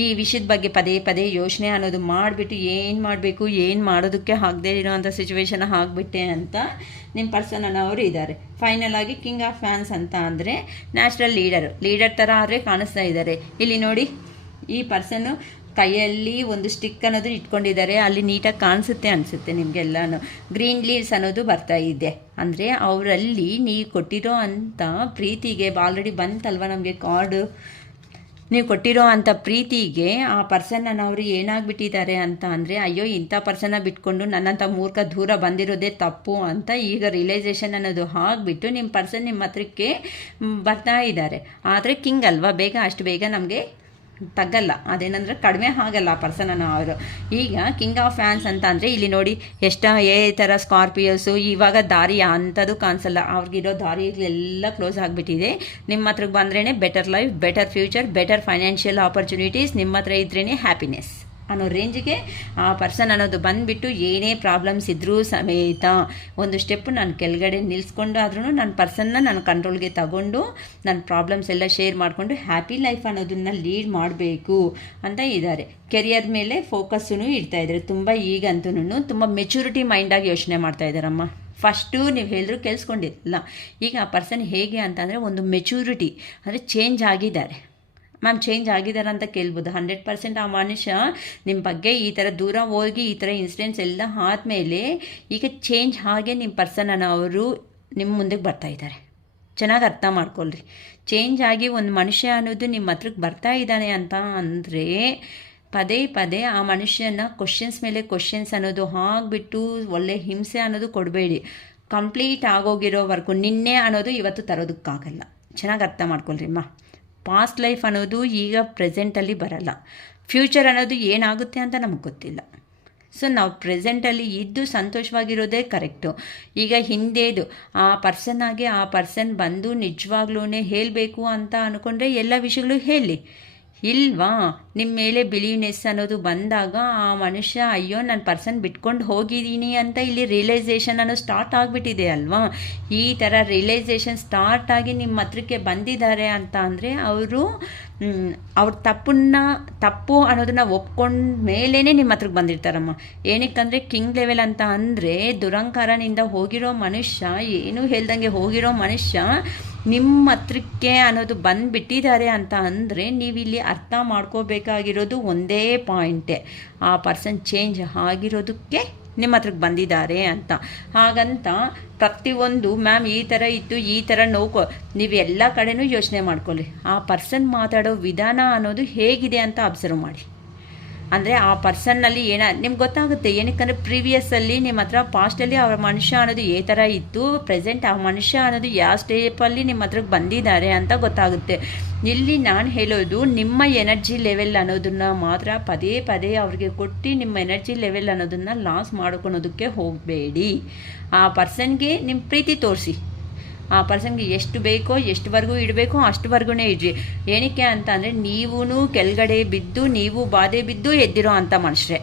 ಈ ವಿಷಯದ ಬಗ್ಗೆ ಪದೇ ಪದೇ ಯೋಚನೆ ಅನ್ನೋದು ಮಾಡಿಬಿಟ್ಟು ಏನು ಮಾಡಬೇಕು ಏನು ಮಾಡೋದಕ್ಕೆ ಆಗದೆ ಇರೋವಂಥ ಸಿಚುವೇಶನ್ ಆಗಿಬಿಟ್ಟೆ ಅಂತ ನಿಮ್ಮ ಪರ್ಸನ್ ಅನ್ನೋರು ಇದ್ದಾರೆ. ಫೈನಲ್ ಆಗಿ ಕಿಂಗ್ ಆಫ್ ಫ್ಯಾನ್ಸ್ ಅಂತ ಅಂದರೆ ನ್ಯಾಚುರಲ್ ಲೀಡರ್ ಥರ ಆದರೆ ಕಾಣಿಸ್ತಾ ಇದ್ದಾರೆ. ಇಲ್ಲಿ ನೋಡಿ, ಈ ಪರ್ಸನ್ನು ಕೈಯಲ್ಲಿ ಒಂದು ಸ್ಟಿಕ್ ಅನ್ನೋದು ಇಟ್ಕೊಂಡಿದ್ದಾರೆ. ಅಲ್ಲಿ ನೀಟಾಗಿ ಕಾಣಿಸುತ್ತೆ ಅನಿಸುತ್ತೆ ನಿಮಗೆಲ್ಲನೂ. ಗ್ರೀನ್ ಲೀವ್ಸ್ ಅನ್ನೋದು ಬರ್ತಾ ಇದೆ. ಅಂದರೆ ಅವರಲ್ಲಿ ನೀವು ಕೊಟ್ಟಿರೋ ಅಂಥ ಪ್ರೀತಿಗೆ ಆಲ್ರೆಡಿ ಬಂತಲ್ವ ನಮಗೆ ಕಾರ್ಡು. ನೀವು ಕೊಟ್ಟಿರೋ ಅಂಥ ಪ್ರೀತಿಗೆ ಆ ಪರ್ಸನ್ನ ಅವರು ಏನಾಗ್ಬಿಟ್ಟಿದ್ದಾರೆ ಅಂತ ಅಂದರೆ, ಅಯ್ಯೋ ಇಂಥ ಪರ್ಸನ್ನ ಬಿಟ್ಕೊಂಡು ನನ್ನಂಥ ಮೂರ್ಖ ದೂರ ಬಂದಿರೋದೇ ತಪ್ಪು ಅಂತ ಈಗ ರಿಯಲೈಸೇಷನ್ ಅನ್ನೋದು ಆಗಿಬಿಟ್ಟು ನಿಮ್ಮ ಪರ್ಸನ್ ನಿಮ್ಮ ಹತ್ರಕ್ಕೆ ಬರ್ತಾ ಇದ್ದಾರೆ. ಆದರೆ ಕಿಂಗ್ ಅಲ್ವಾ, ಅಷ್ಟು ಬೇಗ ನಮಗೆ ತಗ್ಗಲ್ಲ. ಅದೇನಂದರೆ ಕಡಿಮೆ ಆಗಲ್ಲ ಆ ಪರ್ಸನನ್ನು ಅವರು. ಈಗ ಕಿಂಗ್ ಆಫ್ ಫ್ಯಾನ್ಸ್ ಅಂತ ಅಂದರೆ ಇಲ್ಲಿ ನೋಡಿ ಥರ ಸ್ಕಾರ್ಪಿಯೋಸು ಇವಾಗ ದಾರಿ ಅಂಥದ್ದು ಕಾಣಿಸಲ್ಲ. ಅವ್ರಿಗಿರೋ ದಾರಿಗಳೆಲ್ಲ ಕ್ಲೋಸ್ ಆಗಿಬಿಟ್ಟಿದೆ. ನಿಮ್ಮ ಹತ್ರಕ್ಕೆ ಬಂದ್ರೇ better life, better future, better financial opportunities ನಿಮ್ಮ ಹತ್ರ ಇದ್ರೇ ಹ್ಯಾಪಿನೆಸ್ ಅನ್ನೋ ರೇಂಜಿಗೆ ಆ ಪರ್ಸನ್ ಅನ್ನೋದು ಬಂದುಬಿಟ್ಟು ಏನೇ ಪ್ರಾಬ್ಲಮ್ಸ್ ಇದ್ದರೂ ಸಮೇತ ಒಂದು ಸ್ಟೆಪ್ ನಾನು ಕೆಳಗಡೆ ನಿಲ್ಲಿಸ್ಕೊಂಡು ಆದ್ರೂ ನನ್ನ ಪರ್ಸನ್ನ ನನ್ನ ಕಂಟ್ರೋಲ್ಗೆ ತಗೊಂಡು ನನ್ನ ಪ್ರಾಬ್ಲಮ್ಸ್ ಎಲ್ಲ ಶೇರ್ ಮಾಡಿಕೊಂಡು ಹ್ಯಾಪಿ ಲೈಫ್ ಅನ್ನೋದನ್ನು ಲೀಡ್ ಮಾಡಬೇಕು ಅಂತ ಇದ್ದಾರೆ. ಕೆರಿಯರ್ ಮೇಲೆ ಫೋಕಸ್ಸೂ ಇಡ್ತಾಯಿದ್ದಾರೆ. ತುಂಬ ಈಗಂತೂ ತುಂಬ ಮೆಚುರಿಟಿ ಮೈಂಡಾಗಿ ಯೋಚನೆ ಮಾಡ್ತಾಯಿದ್ದಾರಮ್ಮ. ಫಸ್ಟು ನೀವು ಹೇಳಿದ್ರು ಕೇಳಿಸ್ಕೊಂಡಿರಲ್ಲ. ಈಗ ಆ ಪರ್ಸನ್ ಹೇಗೆ ಅಂತಂದರೆ ಒಂದು ಮೆಚುರಿಟಿ ಅಂದರೆ ಚೇಂಜ್ ಆಗಿದ್ದಾರೆ. ಮ್ಯಾಮ್ ಚೇಂಜ್ ಆಗಿದ್ದಾರೆ ಅಂತ ಕೇಳ್ಬೋದು. 100% ಆ ಮನುಷ್ಯ ನಿಮ್ಮ ಬಗ್ಗೆ ಈ ಥರ ದೂರ ಹೋಗಿ ಈ ಥರ ಇನ್ಸಿಡೆಂಟ್ಸ್ ಎಲ್ಲ ಆದಮೇಲೆ ಈಗ ಚೇಂಜ್ ಹಾಗೆ ನಿಮ್ಮ ಪರ್ಸನನ್ನು ಅವರು ನಿಮ್ಮ ಮುಂದಕ್ಕೆ ಬರ್ತಾಯಿದ್ದಾರೆ. ಚೆನ್ನಾಗಿ ಅರ್ಥ ಮಾಡ್ಕೊಳ್ರಿ. ಚೇಂಜ್ ಆಗಿ ಒಂದು ಮನುಷ್ಯ ಅನ್ನೋದು ನಿಮ್ಮ ಹತ್ರಕ್ಕೆ ಬರ್ತಾ ಇದ್ದಾನೆ ಅಂತ ಅಂದರೆ ಪದೇ ಪದೇ ಆ ಮನುಷ್ಯನ ಕ್ವಶನ್ಸ್ ಮೇಲೆ ಕ್ವಶನ್ಸ್ ಅನ್ನೋದು ಆಗಿಬಿಟ್ಟು ಒಳ್ಳೆ ಹಿಂಸೆ ಅನ್ನೋದು ಕೊಡಬೇಡಿ. ಕಂಪ್ಲೀಟ್ ಆಗೋಗಿರೋವರೆಗೂ ನಿನ್ನೆ ಅನ್ನೋದು ಇವತ್ತು ತರೋದಕ್ಕಾಗಲ್ಲ. ಚೆನ್ನಾಗಿ ಅರ್ಥ ಮಾಡ್ಕೊಳ್ರಿ ಅಮ್ಮ. ಪಾಸ್ಟ್ ಲೈಫ್ ಅನ್ನೋದು ಈಗ ಪ್ರೆಸೆಂಟಲ್ಲಿ ಬರಲ್ಲ. ಫ್ಯೂಚರ್ ಅನ್ನೋದು ಏನಾಗುತ್ತೆ ಅಂತ ನಮಗೆ ಗೊತ್ತಿಲ್ಲ. ಸೊ ನಾವು ಪ್ರೆಸೆಂಟಲ್ಲಿ ಇದ್ದು ಸಂತೋಷವಾಗಿರೋದೇ ಕರೆಕ್ಟು. ಈಗ ಹಿಂದೇದು ಆ ಪರ್ಸನ್ನಾಗಿ ಆ ಪರ್ಸನ್ ಬಂದು ನಿಜವಾಗ್ಲೂ ಹೇಳಬೇಕು ಅಂತ ಅಂದ್ಕೊಂಡ್ರೆ ಎಲ್ಲ ವಿಷಯಗಳು ಹೇಳಿ ಇಲ್ವಾ. ನಿಮ್ಮ ಮೇಲೆ ಬಿಲೀವ್ನೆಸ್ ಅನ್ನೋದು ಬಂದಾಗ ಆ ಮನುಷ್ಯ ಅಯ್ಯೋ ನನ್ನ ಪರ್ಸನ್ ಬಿಟ್ಕೊಂಡು ಹೋಗಿದ್ದೀನಿ ಅಂತ ಇಲ್ಲಿ ರಿಯಲೈಸೇಷನ್ ಅನ್ನೋ ಸ್ಟಾರ್ಟ್ ಆಗಿಬಿಟ್ಟಿದೆ ಅಲ್ವಾ. ಈ ಥರ ರಿಯಲೈಸೇಷನ್ ಸ್ಟಾರ್ಟ್ ಆಗಿ ನಿಮ್ಮ ಹತ್ರಕ್ಕೆ ಬಂದಿದ್ದಾರೆ ಅಂತ ಅಂದರೆ ಅವರು ಅವ್ರ ತಪ್ಪು ಅನ್ನೋದನ್ನ ಒಪ್ಕೊಂಡ ಮೇಲೇ ನಿಮ್ಮ ಹತ್ರಕ್ಕೆ ಬಂದಿರ್ತಾರಮ್ಮ. ಏನಕ್ಕಂದರೆ ಕಿಂಗ್ ಲೆವೆಲ್ ಅಂತ ಅಂದರೆ ದುರಂಕಾರನಿಂದ ಹೋಗಿರೋ ಮನುಷ್ಯ, ಏನೂ ಹೇಳ್ದಂಗೆ ಹೋಗಿರೋ ಮನುಷ್ಯ ನಿಮ್ಮ ಹತ್ರಕ್ಕೆ ಅನ್ನೋದು ಬಂದುಬಿಟ್ಟಿದ್ದಾರೆ ಅಂತ ಅಂದರೆ ನೀವಿಲ್ಲಿ ಅರ್ಥ ಮಾಡ್ಕೋಬೇಕಾಗಿರೋದು ಒಂದೇ ಪಾಯಿಂಟೇ, ಆ ಪರ್ಸನ್ ಚೇಂಜ್ ಆಗಿರೋದಕ್ಕೆ ನಿಮ್ಮ ಹತ್ರಕ್ಕೆ ಬಂದಿದ್ದಾರೆ ಅಂತ. ಹಾಗಂತ ಪ್ರತಿಯೊಂದು ಮ್ಯಾಮ್ ಈ ಥರ ಇತ್ತು ಈ ಥರ ನೋವು ನೀವೆಲ್ಲ ಕಡೆನೂ ಯೋಚನೆ ಮಾಡ್ಕೊಳ್ಳಿ. ಆ ಪರ್ಸನ್ ಮಾತಾಡೋ ವಿಧಾನ ಅನ್ನೋದು ಹೇಗಿದೆ ಅಂತ ಅಬ್ಸರ್ವ್ ಮಾಡಿ. ಅಂದರೆ ಆ ಪರ್ಸನ್ನಲ್ಲಿ ನಿಮ್ಗೆ ಗೊತ್ತಾಗುತ್ತೆ. ಏನಕ್ಕಂದರೆ ಪ್ರೀವಿಯಸ್ಸಲ್ಲಿ ನಿಮ್ಮ ಹತ್ರ ಪಾಸ್ಟಲ್ಲಿ ಅವರ ಮನುಷ್ಯ ಅನ್ನೋದು ಈ ಥರ ಇತ್ತು, ಪ್ರೆಸೆಂಟ್ ಆ ಮನುಷ್ಯ ಅನ್ನೋದು ಯಾವ ಸ್ಟೇಪಲ್ಲಿ ನಿಮ್ಮ ಹತ್ರಕ್ಕೆ ಬಂದಿದ್ದಾರೆ ಅಂತ ಗೊತ್ತಾಗುತ್ತೆ. ಇಲ್ಲಿ ನಾನು ಹೇಳೋದು ನಿಮ್ಮ ಎನರ್ಜಿ ಲೆವೆಲ್ ಅನ್ನೋದನ್ನು ಮಾತ್ರ ಪದೇ ಪದೇ ಅವ್ರಿಗೆ ಕೊಟ್ಟು ನಿಮ್ಮ ಎನರ್ಜಿ ಲೆವೆಲ್ ಅನ್ನೋದನ್ನು ಲಾಸ್ ಮಾಡ್ಕೊಳೋದಕ್ಕೆ ಹೋಗಬೇಡಿ. ಆ ಪರ್ಸನ್ಗೆ ನಿಮ್ಮ ಪ್ರೀತಿ ತೋರಿಸಿ. ಆ ಪರ್ಸನ್ಗೆ ಎಷ್ಟು ಬೇಕೋ ಎಷ್ಟುವರೆಗೂ ಇಡಬೇಕೋ ಅಷ್ಟುವರೆಗೂ ಇಡ್ರಿ. ಏನಕ್ಕೆ ಅಂತ ಅಂದರೆ ನೀವೂ ಕೆಳಗಡೆ ಬಿದ್ದು ನೀವು ಬಾಧೆ ಬಿದ್ದು ಎದ್ದಿರೋ ಅಂಥ ಮನುಷ್ಯರೇ.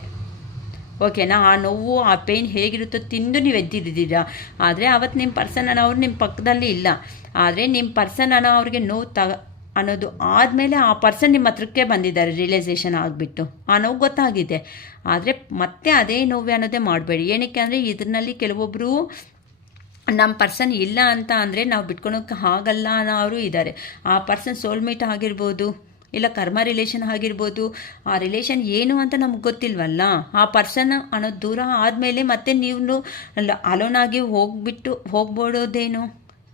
ಓಕೆನಾ. ಆ ನೋವು ಆ ಪೇಯ್ನ್ ಹೇಗಿರುತ್ತೋ ತಿಂದು ನೀವು ಎದ್ದಿದ್ದೀರಾ. ಆದರೆ ಅವತ್ತು ನಿಮ್ಮ ಪರ್ಸನ್ ಅನ್ನೋರು ನಿಮ್ಮ ಪಕ್ಕದಲ್ಲಿ ಇಲ್ಲ. ಆದರೆ ನಿಮ್ಮ ಪರ್ಸನ್ ಅವ್ರಿಗೆ ನೋವು ಅನ್ನೋದು ಆದಮೇಲೆ ಆ ಪರ್ಸನ್ ನಿಮ್ಮ ಹತ್ರಕ್ಕೆ ಬಂದಿದ್ದಾರೆ ರಿಯಲೈಸೇಷನ್ ಆಗಿಬಿಟ್ಟು. ಆ ನೋವು ಗೊತ್ತಾಗಿದೆ. ಆದರೆ ಮತ್ತೆ ಅದೇ ನೋವು ಅನ್ನೋದೇ ಮಾಡಬೇಡಿ. ಏನಕ್ಕೆ ಅಂದರೆ ಇದರಲ್ಲಿ ಕೆಲವೊಬ್ಬರು ನಮ್ಮ ಪರ್ಸನ್ ಇಲ್ಲ ಅಂತ ಅಂದರೆ ನಾವು ಬಿಟ್ಕೊಳೋಕ್ಕೆ ಆಗಲ್ಲ ಅನ್ನೋರು ಇದ್ದಾರೆ. ಆ ಪರ್ಸನ್ ಸೋಲ್ಮೇಟ್ ಆಗಿರ್ಬೋದು, ಇಲ್ಲ ಕರ್ಮ ರಿಲೇಷನ್ ಆಗಿರ್ಬೋದು. ಆ ರಿಲೇಷನ್ ಏನು ಅಂತ ನಮ್ಗೆ ಗೊತ್ತಿಲ್ವಲ್ಲ. ಆ ಪರ್ಸನ್ ಅನ್ನೋದು ದೂರ ಆದಮೇಲೆ ಮತ್ತೆ ನೀವು ಅಲೋನಾಗಿ ಹೋಗ್ಬೋಡೋದೇನು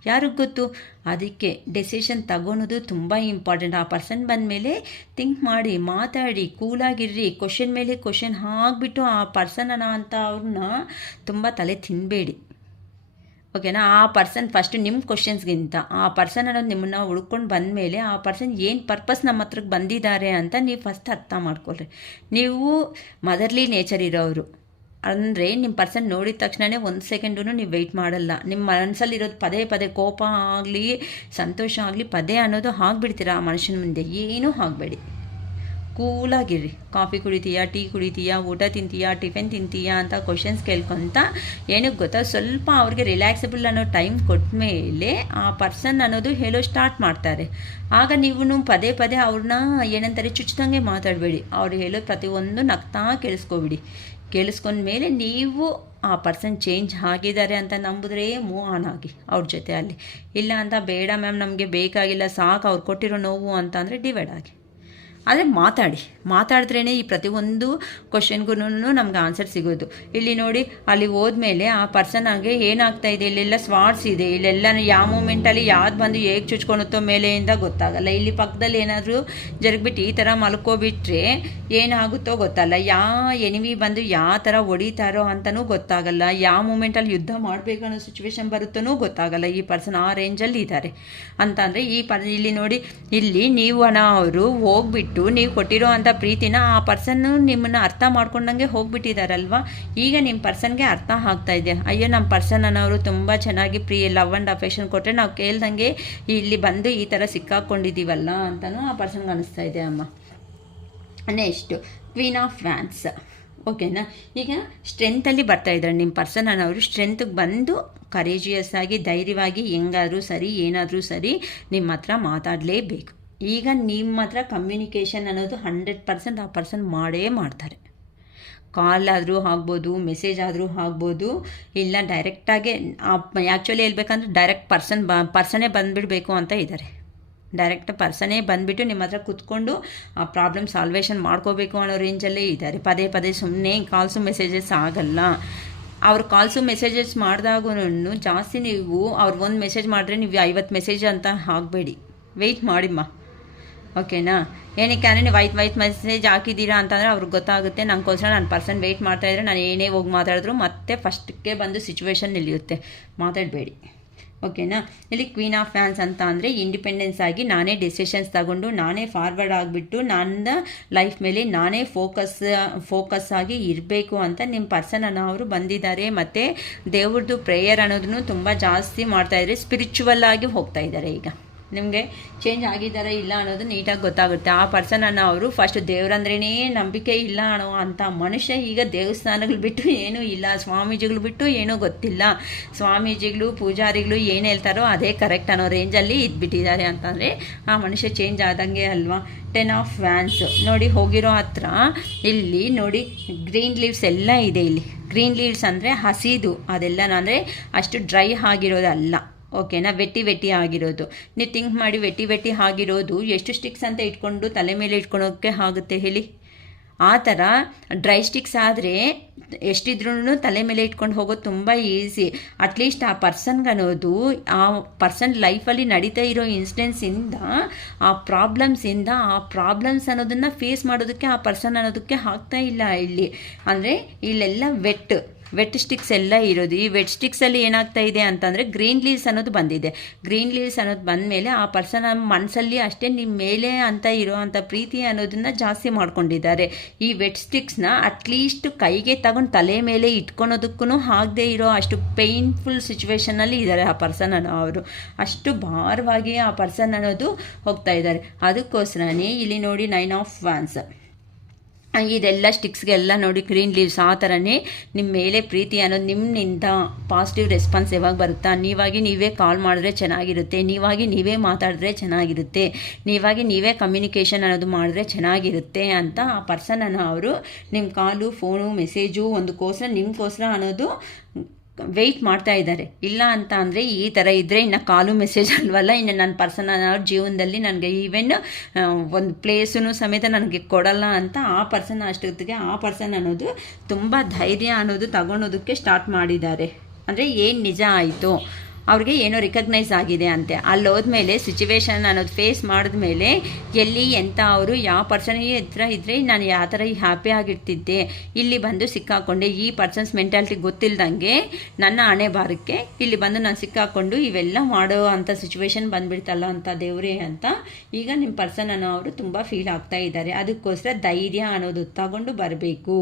ಯಾರಿಗೆ ಗೊತ್ತು. ಅದಕ್ಕೆ ಡೆಸಿಷನ್ ತಗೊಳೋದು ತುಂಬ ಇಂಪಾರ್ಟೆಂಟ್. ಆ ಪರ್ಸನ್ ಬಂದಮೇಲೆ ಥಿಂಕ್ ಮಾಡಿ, ಮಾತಾಡಿ, ಕೂಲಾಗಿರ್ರಿ. ಕ್ವಶನ್ ಮೇಲೆ ಕ್ವಶನ್ ಆಗಿಬಿಟ್ಟು ಆ ಪರ್ಸನ್ ಅಂತ ಅವ್ರನ್ನ ತುಂಬ ತಲೆ ತಿನ್ನಬೇಡಿ. ಓಕೆನಾ. ಆ ಪರ್ಸನ್ ಫಸ್ಟು ನಿಮ್ಮ ಕ್ವಶನ್ಸ್ಗಿಂತ ಆ ಪರ್ಸನ್ ಅನ್ನೋದು ನಿಮ್ಮನ್ನು ಹುಡ್ಕೊಂಡು ಬಂದಮೇಲೆ ಆ ಪರ್ಸನ್ ಏನು ಪರ್ಪಸ್ ನಮ್ಮ ಹತ್ರಕ್ಕೆ ಬಂದಿದ್ದಾರೆ ಅಂತ ನೀವು ಫಸ್ಟ್ ಅರ್ಥ ಮಾಡ್ಕೊಳ್ರಿ. ನೀವು ಮದರ್ಲಿ ನೇಚರ್ ಇರೋರು ಅಂದರೆ ನಿಮ್ಮ ಪರ್ಸನ್ ನೋಡಿದ ತಕ್ಷಣವೇ 1 ಸೆಕೆಂಡೂ ನೀವು ವೆಯ್ಟ್ ಮಾಡಲ್ಲ. ನಿಮ್ಮ ಮನಸ್ಸಲ್ಲಿರೋದು ಪದೇ ಪದೇ ಕೋಪ ಆಗಲಿ ಸಂತೋಷ ಆಗಲಿ ಪದೇ ಅನ್ನೋದು ಆಗಿಬಿಡ್ತೀರ ಆ ಮನುಷ್ಯನ ಮುಂದೆ. ಏನೂ ಆಗಬೇಡಿ. ಕೂಲಾಗಿರ್ರಿ. ಕಾಫಿ ಕುಡಿತೀಯಾ, ಟೀ ಕುಡಿತೀಯಾ, ಊಟ ತಿಂತೀಯಾ, ಟಿಫಿನ್ ತಿಂತೀಯಾ ಅಂತ ಕ್ವಶನ್ಸ್ ಕೇಳ್ಕೊತ ಏನಕ್ಕೆ ಗೊತ್ತಾ, ಸ್ವಲ್ಪ ಅವ್ರಿಗೆ ರಿಲ್ಯಾಕ್ಸಬಲ್ ಅನ್ನೋ ಟೈಮ್ ಕೊಟ್ಟ ಮೇಲೆ ಆ ಪರ್ಸನ್ ಅನ್ನೋದು ಹೇಳೋ ಸ್ಟಾರ್ಟ್ ಮಾಡ್ತಾರೆ. ಆಗ ನೀವು ಪದೇ ಪದೇ ಅವ್ರನ್ನ ಏನಂತಾರೆ ಚುಚ್ಚಿದಂಗೆ ಮಾತಾಡಬೇಡಿ. ಅವ್ರು ಹೇಳೋ ಪ್ರತಿಯೊಂದು ನಗ್ತಾ ಕೇಳಿಸ್ಕೊಬಿಡಿ. ಕೇಳಿಸ್ಕೊಂಡ್ಮೇಲೆ ನೀವು ಆ ಪರ್ಸನ್ ಚೇಂಜ್ ಆಗಿದ್ದಾರೆ ಅಂತ ನಂಬಿದ್ರೆ ಮೂವ್ ಆನ್ ಆಗಿ ಅವ್ರ ಜೊತೆ ಅಲ್ಲಿ. ಇಲ್ಲ ಅಂತ ಬೇಡ ಮ್ಯಾಮ್ ನಮಗೆ ಬೇಕಾಗಿಲ್ಲ ಸಾಕು ಅವ್ರು ಕೊಟ್ಟಿರೋ ನೋವು ಅಂತ ಅಂದರೆ ಡಿವೈಡ್ ಆಗಿ. ಆದರೆ ಮಾತಾಡಿದ್ರೇ ಈ ಪ್ರತಿಯೊಂದು ಕ್ವಶನ್ಗೂ ನಮ್ಗೆ ಆನ್ಸರ್ ಸಿಗೋದು. ಇಲ್ಲಿ ನೋಡಿ, ಅಲ್ಲಿ ಹೋದ್ಮೇಲೆ ಆ ಪರ್ಸನ್ಗೆ ಏನಾಗ್ತಾ ಇದೆ, ಇಲ್ಲೆಲ್ಲ ಸ್ವಾಟ್ಸ್ ಇದೆ, ಇಲ್ಲೆಲ್ಲ ಯಾವ ಮೂಮೆಂಟಲ್ಲಿ ಯಾವ್ದು ಬಂದು ಹೇಗೆ ಚುಚ್ಕೊಳುತ್ತೋ ಮೇಲೆಯಿಂದ ಗೊತ್ತಾಗಲ್ಲ. ಇಲ್ಲಿ ಪಕ್ಕದಲ್ಲಿ ಏನಾದರೂ ಜರುಗ್ಬಿಟ್ಟು ಈ ಥರ ಮಲ್ಕೋಬಿಟ್ರೆ ಏನಾಗುತ್ತೋ ಗೊತ್ತಲ್ಲ. ಎನಿಮಿ ಬಂದು ಯಾವ ಥರ ಹೊಡಿತಾರೋ ಅಂತಲೂ ಗೊತ್ತಾಗಲ್ಲ. ಯಾವ ಮೂಮೆಂಟಲ್ಲಿ ಯುದ್ಧ ಮಾಡಬೇಕು ಅನ್ನೋ ಸಿಚುವೇಶನ್ ಬರುತ್ತೋ ಗೊತ್ತಾಗಲ್ಲ. ಈ ಪರ್ಸನ್ ಆ ರೇಂಜಲ್ಲಿ ಇದ್ದಾರೆ ಅಂತಂದರೆ ಇಲ್ಲಿ ನೋಡಿ, ಇಲ್ಲಿ ನೀವು ಅವರು ಹೋಗ್ಬಿಟ್ಟು ನೀವು ಕೊಟ್ಟಿರೋ ಅಂಥ ಪ್ರೀತಿನ ಆ ಪರ್ಸನ್ನು ನಿಮ್ಮನ್ನು ಅರ್ಥ ಮಾಡ್ಕೊಂಡಂಗೆ ಹೋಗ್ಬಿಟ್ಟಿದ್ದಾರಲ್ವ. ಈಗ ನಿಮ್ಮ ಪರ್ಸನ್ಗೆ ಅರ್ಥ ಆಗ್ತಾ ಇದೆ, ಅಯ್ಯೋ ನಮ್ಮ ಪರ್ಸನ್ ಅನ್ನೋರು ತುಂಬ ಚೆನ್ನಾಗಿ ಲವ್ ಆ್ಯಂಡ್ ಅಫೆಕ್ಷನ್ ಕೊಟ್ಟರೆ ನಾವು ಕೇಳ್ದಂಗೆ ಇಲ್ಲಿ ಬಂದು ಈ ಥರ ಸಿಕ್ಕಾಕೊಂಡಿದ್ದೀವಲ್ಲ ಅಂತಲೂ ಆ ಪರ್ಸನ್ಗೆ ಅನಿಸ್ತಾ ಇದೆ ಅಮ್ಮ. Next queen of wands. ಓಕೆನಾ, ಈಗ ಸ್ಟ್ರೆಂತಲ್ಲಿ ಬರ್ತಾ ಇದ್ದಾರೆ ನಿಮ್ಮ ಪರ್ಸನ್ ಅನ್ನೋರು. ಸ್ಟ್ರೆಂತ್ಗೆ ಬಂದು ಕರೇಜಿಯಸ್ ಆಗಿ ಧೈರ್ಯವಾಗಿ ಹೆಂಗಾದರೂ ಸರಿ ಏನಾದರೂ ಸರಿ ನಿಮ್ಮ ಹತ್ರ ಮಾತಾಡಲೇಬೇಕು. ಈಗ ನಿಮ್ಮ ಹತ್ರ ಕಮ್ಯುನಿಕೇಷನ್ ಅನ್ನೋದು 100% ಆ ಪರ್ಸನ್ ಮಾಡೇ ಮಾಡ್ತಾರೆ. ಕಾಲ್ ಆದರೂ ಆಗ್ಬೋದು, ಮೆಸೇಜ್ ಆದರೂ ಆಗ್ಬೋದು, ಇಲ್ಲ ಡೈರೆಕ್ಟಾಗಿ ಆ್ಯಕ್ಚುಲಿ ಹೇಳ್ಬೇಕಂದ್ರೆ ಡೈರೆಕ್ಟ್ ಪರ್ಸನೇ ಬಂದುಬಿಡಬೇಕು ಅಂತ ಇದ್ದಾರೆ. ಡೈರೆಕ್ಟ್ ಪರ್ಸನೇ ಬಂದುಬಿಟ್ಟು ನಿಮ್ಮ ಹತ್ರ ಕೂತ್ಕೊಂಡು ಆ ಪ್ರಾಬ್ಲಮ್ ಸಾಲ್ವೇಷನ್ ಮಾಡ್ಕೋಬೇಕು ಅನ್ನೋ ರೇಂಜಲ್ಲೇ ಇದ್ದಾರೆ. ಪದೇ ಪದೇ ಸುಮ್ಮನೆ ಕಾಲ್ಸು ಮೆಸೇಜಸ್ ಆಗಲ್ಲ. ಅವ್ರು ಕಾಲ್ಸು ಮೆಸೇಜಸ್ ಮಾಡಿದಾಗೂ ಜಾಸ್ತಿ ನೀವು ಅವ್ರು ಒಂದು ಮೆಸೇಜ್ ಮಾಡಿದ್ರೆ ನೀವು 50 ಮೆಸೇಜ್ ಅಂತ ಆಗಬೇಡಿ, ವೆಯ್ಟ್ ಮಾಡಿಮ್ಮ. ಓಕೆನಾ, ಏನಕ್ಕೆ ಅಂದರೆ ನೀವು ವೈಟ್ ಮೆಸೇಜ್ ಹಾಕಿದ್ದೀರಾ ಅಂತಂದರೆ ಅವ್ರಿಗೆ ಗೊತ್ತಾಗುತ್ತೆ ನನಗೋಸ್ಕರ ನನ್ನ ಪರ್ಸನ್ ವೆಯ್ಟ್ ಮಾಡ್ತಾಯಿದ್ರೆ ನಾನು ಏನೇ ಹೋಗಿ ಮಾತಾಡಿದ್ರು ಮತ್ತೆ ಫಸ್ಟ್ಗೆ ಬಂದು ಸಿಚುವೇಶನ್ ನಿಲ್ಲಿರುತ್ತೆ. ಮಾತಾಡಬೇಡಿ. ಓಕೆನಾ, ಇಲ್ಲಿ ಕ್ವೀನ್ ಆಫ್ ಫ್ಯಾನ್ಸ್ ಅಂತ ಅಂದರೆ ಇಂಡಿಪೆಂಡೆನ್ಸ್ ಆಗಿ ನಾನೇ ಡಿಸಿಷನ್ಸ್ ತಗೊಂಡು ನಾನೇ ಫಾರ್ವರ್ಡ್ ಆಗಿಬಿಟ್ಟು ನನ್ನ ಲೈಫ್ ಮೇಲೆ ನಾನೇ ಫೋಕಸ್ ಆಗಿ ಇರಬೇಕು ಅಂತ ನಿಮ್ಮ ಪರ್ಸನ್ ಅನ್ನೋ ಅವರು ಬಂದಿದ್ದಾರೆ. ಮತ್ತು ದೇವ್ರದ್ದು ಪ್ರೇಯರ್ ಅನ್ನೋದನ್ನು ತುಂಬ ಜಾಸ್ತಿ ಮಾಡ್ತಾಯಿದ್ದಾರೆ. ಸ್ಪಿರಿಚುವಲ್ ಆಗಿ ಹೋಗ್ತಾ ಇದ್ದಾರೆ. ಈಗ ನಿಮಗೆ ಚೇಂಜ್ ಆಗಿದ್ದಾರೆ ಇಲ್ಲ ಅನ್ನೋದು ನೀಟಾಗಿ ಗೊತ್ತಾಗುತ್ತೆ. ಆ ಪರ್ಸನನ್ನು ಅವರು ಫಸ್ಟ್ ದೇವರಂದ್ರೇ ನಂಬಿಕೆ ಇಲ್ಲ ಅನ್ನೋ ಅಂಥ ಮನುಷ್ಯ ಈಗ ದೇವಸ್ಥಾನಗಳು ಬಿಟ್ಟು ಏನೂ ಇಲ್ಲ, ಸ್ವಾಮೀಜಿಗಳು ಬಿಟ್ಟು ಏನೂ ಗೊತ್ತಿಲ್ಲ, ಸ್ವಾಮೀಜಿಗಳು ಪೂಜಾರಿಗಳು ಏನು ಹೇಳ್ತಾರೋ ಅದೇ ಕರೆಕ್ಟ್ ಅನ್ನೋ ರೇಂಜಲ್ಲಿ ಇದ್ಬಿಟ್ಟಿದ್ದಾರೆ ಅಂತಂದರೆ ಆ ಮನುಷ್ಯ ಚೇಂಜ್ ಆದಂಗೆ ಅಲ್ವಾ. 10 ಆಫ್ ವ್ಯಾನ್ಸ್ ನೋಡಿ, ಹೋಗಿರೋ ಹತ್ರ ಇಲ್ಲಿ ನೋಡಿ ಗ್ರೀನ್ ಲೀವ್ಸ್ ಎಲ್ಲ ಇದೆ. ಇಲ್ಲಿ ಗ್ರೀನ್ ಲೀವ್ಸ್ ಅಂದರೆ ಹಸಿದು ಅದೆಲ್ಲ, ಅಂದರೆ ಅಷ್ಟು ಡ್ರೈ ಆಗಿರೋದಲ್ಲ. ಓಕೆನಾ, ವೆಟ್ಟಿ ಆಗಿರೋದು. ನೀವು ಥಿಂಕ್ ಮಾಡಿ, ವೆಟ್ಟಿ ಆಗಿರೋದು ಎಷ್ಟು ಸ್ಟಿಕ್ಸ್ ಅಂತ ಇಟ್ಕೊಂಡು ತಲೆ ಮೇಲೆ ಇಟ್ಕೊಳೋಕ್ಕೆ ಆಗುತ್ತೆ ಹೇಳಿ. ಆ ಥರ ಡ್ರೈ ಸ್ಟಿಕ್ಸ್ ಆದರೆ ಎಷ್ಟಿದ್ರೂ ತಲೆ ಮೇಲೆ ಇಟ್ಕೊಂಡು ಹೋಗೋದು ತುಂಬ ಈಸಿ. ಅಟ್ಲೀಸ್ಟ್ ಆ ಪರ್ಸನ್ಗನ್ನೋದು ಆ ಪರ್ಸನ್ ಲೈಫಲ್ಲಿ ನಡೀತಾ ಇರೋ ಇನ್ಸಿಡೆನ್ಸಿಂದ ಆ ಪ್ರಾಬ್ಲಮ್ಸ್ ಅನ್ನೋದನ್ನು ಫೇಸ್ ಮಾಡೋದಕ್ಕೆ ಆ ಪರ್ಸನ್ ಅನ್ನೋದಕ್ಕೆ ಆಗ್ತಾ ಇಲ್ಲ ಇಲ್ಲಿ. ಅಂದರೆ ಇಲ್ಲೆಲ್ಲ ವೆಟ್ ಸ್ಟಿಕ್ಸ್ ಎಲ್ಲ ಇರೋದು. ಈ ವೆಟ್ ಸ್ಟಿಕ್ಸಲ್ಲಿ ಏನಾಗ್ತಾ ಇದೆ ಅಂತಂದರೆ ಗ್ರೀನ್ ಲೀವ್ಸ್ ಅನ್ನೋದು ಬಂದಿದೆ. ಗ್ರೀನ್ ಲೀವ್ಸ್ ಅನ್ನೋದು ಬಂದಮೇಲೆ ಆ ಪರ್ಸನ್ ಮನಸ್ಸಲ್ಲಿ ಅಷ್ಟೇ ನಿಮ್ಮ ಮೇಲೆ ಅಂತ ಇರೋ ಅಂಥ ಪ್ರೀತಿ ಅನ್ನೋದನ್ನು ಜಾಸ್ತಿ ಮಾಡ್ಕೊಂಡಿದ್ದಾರೆ. ಈ ವೆಟ್ ಸ್ಟಿಕ್ಸ್ನ ಅಟ್ಲೀಸ್ಟ್ ಕೈಗೆ ತಗೊಂಡು ತಲೆ ಮೇಲೆ ಇಟ್ಕೊಳೋದಕ್ಕೂ ಆಗದೆ ಇರೋ ಅಷ್ಟು ಪೇಯ್ನ್ಫುಲ್ ಸಿಚುವೇಷನಲ್ಲಿ ಇದ್ದಾರೆ ಆ ಪರ್ಸನ್ ಅನ್ನೋ ಅವರು. ಅಷ್ಟು ಭಾರವಾಗಿ ಆ ಪರ್ಸನ್ ಅನ್ನೋದು ಹೋಗ್ತಾ ಇದ್ದಾರೆ. ಅದಕ್ಕೋಸ್ಕರನೇ ಇಲ್ಲಿ ನೋಡಿ 9 ಆಫ್ ವ್ಯಾನ್ಸ್. ಇದೆಲ್ಲ ಸ್ಟಿಕ್ಸ್ಗೆಲ್ಲ ನೋಡಿ ಗ್ರೀನ್ ಲೀವ್ಸ್. ಆ ಥರನೇ ನಿಮ್ಮ ಮೇಲೆ ಪ್ರೀತಿ ಅನ್ನೋದು ನಿಮ್ಮಿಂದ ಪಾಸಿಟಿವ್ ರೆಸ್ಪಾನ್ಸ್ ಯಾವಾಗ ಬರುತ್ತಾ, ನೀವಾಗಿ ನೀವೇ ಕಾಲ್ ಮಾಡಿದ್ರೆ ಚೆನ್ನಾಗಿರುತ್ತೆ, ನೀವಾಗಿ ನೀವೇ ಮಾತಾಡಿದ್ರೆ ಚೆನ್ನಾಗಿರುತ್ತೆ, ನೀವಾಗಿ ನೀವೇ ಕಮ್ಯುನಿಕೇಷನ್ ಅನ್ನೋದು ಮಾಡಿದ್ರೆ ಚೆನ್ನಾಗಿರುತ್ತೆ ಅಂತ ಆ ಪರ್ಸನನ್ನು ಅವರು ನಿಮ್ಮ ಕಾಲು ಫೋನು ಮೆಸೇಜು ಒಂದಕ್ಕೋಸ್ಕರ ನಿಮಗೋಸ್ಕರ ಅನ್ನೋದು ವೆಯ್ಟ್ ಮಾಡ್ತಾ ಇದ್ದಾರೆ. ಇಲ್ಲ ಅಂತ ಅಂದರೆ ಈ ಥರ ಇದ್ದರೆ ಇನ್ನು ಕಾಲು ಮೆಸೇಜ್ ಅಲ್ವಲ್ಲ, ಇನ್ನು ನನ್ನ ಪರ್ಸನ್ ಅನ್ನೋ ಜೀವನದಲ್ಲಿ ನನಗೆ ಈವನ್ ಒಂದು ಪ್ಲೇಸೂ ಸಮೇತ ನನಗೆ ಕೊಡಲ್ಲ ಅಂತ ಆ ಪರ್ಸನ್ ಅಷ್ಟೊತ್ತಿಗೆ ಆ ಪರ್ಸನ್ ಅನ್ನೋದು ತುಂಬ ಧೈರ್ಯ ಅನ್ನೋದು ತಗೊಳೋದಕ್ಕೆ ಸ್ಟಾರ್ಟ್ ಮಾಡಿದ್ದಾರೆ. ಅಂದರೆ ಏನು ನಿಜ ಆಯಿತು, ಅವ್ರಿಗೆ ಏನೋ ರಿಕಗ್ನೈಸ್ ಆಗಿದೆ ಅಂತೆ. ಅಲ್ಲಿ ಹೋದ್ಮೇಲೆ ಸಿಚುವೇಶನ್ ಅನ್ನೋದು ಫೇಸ್ ಮಾಡಿದ್ಮೇಲೆ ಎಲ್ಲಿ ಎಂಥ ಅವರು ಯಾವ ಪರ್ಸನ್ಗೆ ಹತ್ರ ಇದ್ದರೆ ನಾನು ಯಾವ ಥರ ಹ್ಯಾಪಿ ಆಗಿರ್ತಿದ್ದೆ, ಇಲ್ಲಿ ಬಂದು ಸಿಕ್ಕಾಕೊಂಡೆ, ಈ ಪರ್ಸನ್ಸ್ ಮೆಂಟಾಲಿಟಿ ಗೊತ್ತಿಲ್ಲದಂಗೆ ನನ್ನ ಹಣೆ ಬಾರಕ್ಕೆ ಇಲ್ಲಿ ಬಂದು ನಾನು ಸಿಕ್ಕಾಕೊಂಡು ಇವೆಲ್ಲ ಮಾಡೋ ಅಂಥ ಸಿಚುವೇಶನ್ ಬಂದುಬಿಡ್ತಲ್ಲ ಅಂತ ದೇವರೇ ಅಂತ ಈಗ ನಿಮ್ಮ ಪರ್ಸನ್ ಅನ್ನೋ ಅವರು ತುಂಬ ಫೀಲ್ ಆಗ್ತಾ ಇದ್ದಾರೆ. ಅದಕ್ಕೋಸ್ಕರ ಧೈರ್ಯ ಅನ್ನೋದು ತಗೊಂಡು ಬರಬೇಕು.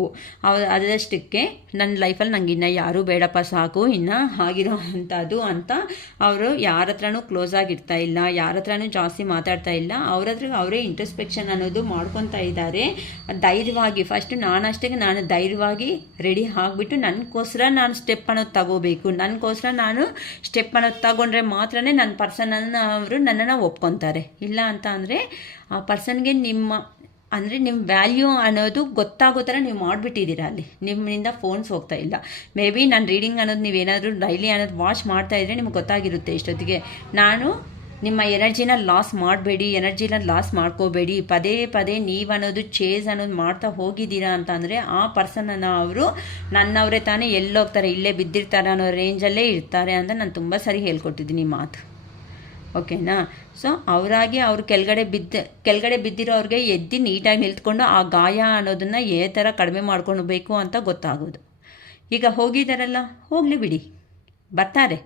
ಅದಷ್ಟಕ್ಕೆ ನನ್ನ ಲೈಫಲ್ಲಿ ನಂಗೆ ಇನ್ನೂ ಯಾರೂ ಬೇಡಪ್ಪ ಸಾಕು ಇನ್ನು ಆಗಿರೋ ಅಂಥದ್ದು ಅಂತ ಅವರು ಯಾರ ಹತ್ರನೂ ಕ್ಲೋಸ್ ಆಗಿರ್ತಾ ಇಲ್ಲ, ಯಾರ ಹತ್ರನೂ ಜಾಸ್ತಿ ಮಾತಾಡ್ತಾ ಇಲ್ಲ, ಅವ್ರ ಹತ್ರ ಅವರೇ ಇಂಟ್ರಸ್ಪೆಕ್ಷನ್ ಅನ್ನೋದು ಮಾಡ್ಕೊತಾ ಇದ್ದಾರೆ. ಧೈರ್ಯವಾಗಿ ಫಸ್ಟು ನಾನು ಧೈರ್ಯವಾಗಿ ರೆಡಿ ಆಗಿಬಿಟ್ಟು ನನಗೋಸ್ಕರ ನಾನು ಸ್ಟೆಪ್ ಅನ್ನೋದು ತಗೋಬೇಕು, ನನಗೋಸ್ಕರ ನಾನು ಸ್ಟೆಪ್ ಅನ್ನೋದು ತಗೊಂಡ್ರೆ ಮಾತ್ರ ನನ್ನ ಪರ್ಸನನ್ನು ಅವರು ನನ್ನನ್ನು ಒಪ್ಕೊತಾರೆ. ಇಲ್ಲ ಅಂತ ಅಂದರೆ ಆ ಪರ್ಸನ್ಗೆ ನಿಮ್ಮ ವ್ಯಾಲ್ಯೂ ಅನ್ನೋದು ಗೊತ್ತಾಗೋ ಥರ ನೀವು ಮಾಡಿಬಿಟ್ಟಿದ್ದೀರಾ. ಅಲ್ಲಿ ನಿಮ್ಮಿಂದ ಫೋನ್ಸ್ ಹೋಗ್ತಾ ಇಲ್ಲ. ಮೇ ಬಿ ನಾನು ರೀಡಿಂಗ್ ಅನ್ನೋದು ನೀವೇನಾದರೂ ಡೈಲಿ ಅನ್ನೋದು ವಾಚ್ ಮಾಡ್ತಾಯಿದ್ರೆ ನಿಮ್ಗೆ ಗೊತ್ತಾಗಿರುತ್ತೆ ಇಷ್ಟೊತ್ತಿಗೆ. ನಾನು ನಿಮ್ಮ ಎನರ್ಜಿನ ಲಾಸ್ ಮಾಡಬೇಡಿ, ಎನರ್ಜಿನ ಲಾಸ್ ಮಾಡ್ಕೋಬೇಡಿ. ಪದೇ ಪದೇ ನೀವು ಅನ್ನೋದು ಚೇಸ್ ಅನ್ನೋದು ಮಾಡ್ತಾ ಹೋಗಿದ್ದೀರಾ ಅಂತ ಅಂದರೆ ಆ ಪರ್ಸನನ್ನು ಅವರು ನನ್ನವರೇ ತಾನೇ ಎಲ್ಲೋಗ್ತಾರೆ, ಇಲ್ಲೇ ಬಿದ್ದಿರ್ತಾರೆ ಅನ್ನೋ ರೇಂಜಲ್ಲೇ ಇರ್ತಾರೆ ಅಂತ ನಾನು ತುಂಬ ಸರಿ ಹೇಳ್ಕೊಟ್ಟಿದ್ದೀನಿ ಮಾತು. ಓಕೆನಾ? ಸೊ ಅವರಾಗಿ ಅವ್ರು ಕೆಳಗಡೆ ಬಿದ್ದಿರೋರಿಗೆ ಎದ್ದು ನೀಟಾಗಿ ನಿಲ್ತ್ಕೊಂಡು ಆ ಗಾಯ ಅನ್ನೋದನ್ನು ಥರ ಕಡಿಮೆ ಮಾಡ್ಕೊಳ್ಬೇಕು ಅಂತ ಗೊತ್ತಾಗೋದು. ಈಗ ಹೋಗಿದ್ದಾರಲ್ಲ, ಹೋಗಲಿ ಬಿಡಿ, ಬರ್ತಾರೆ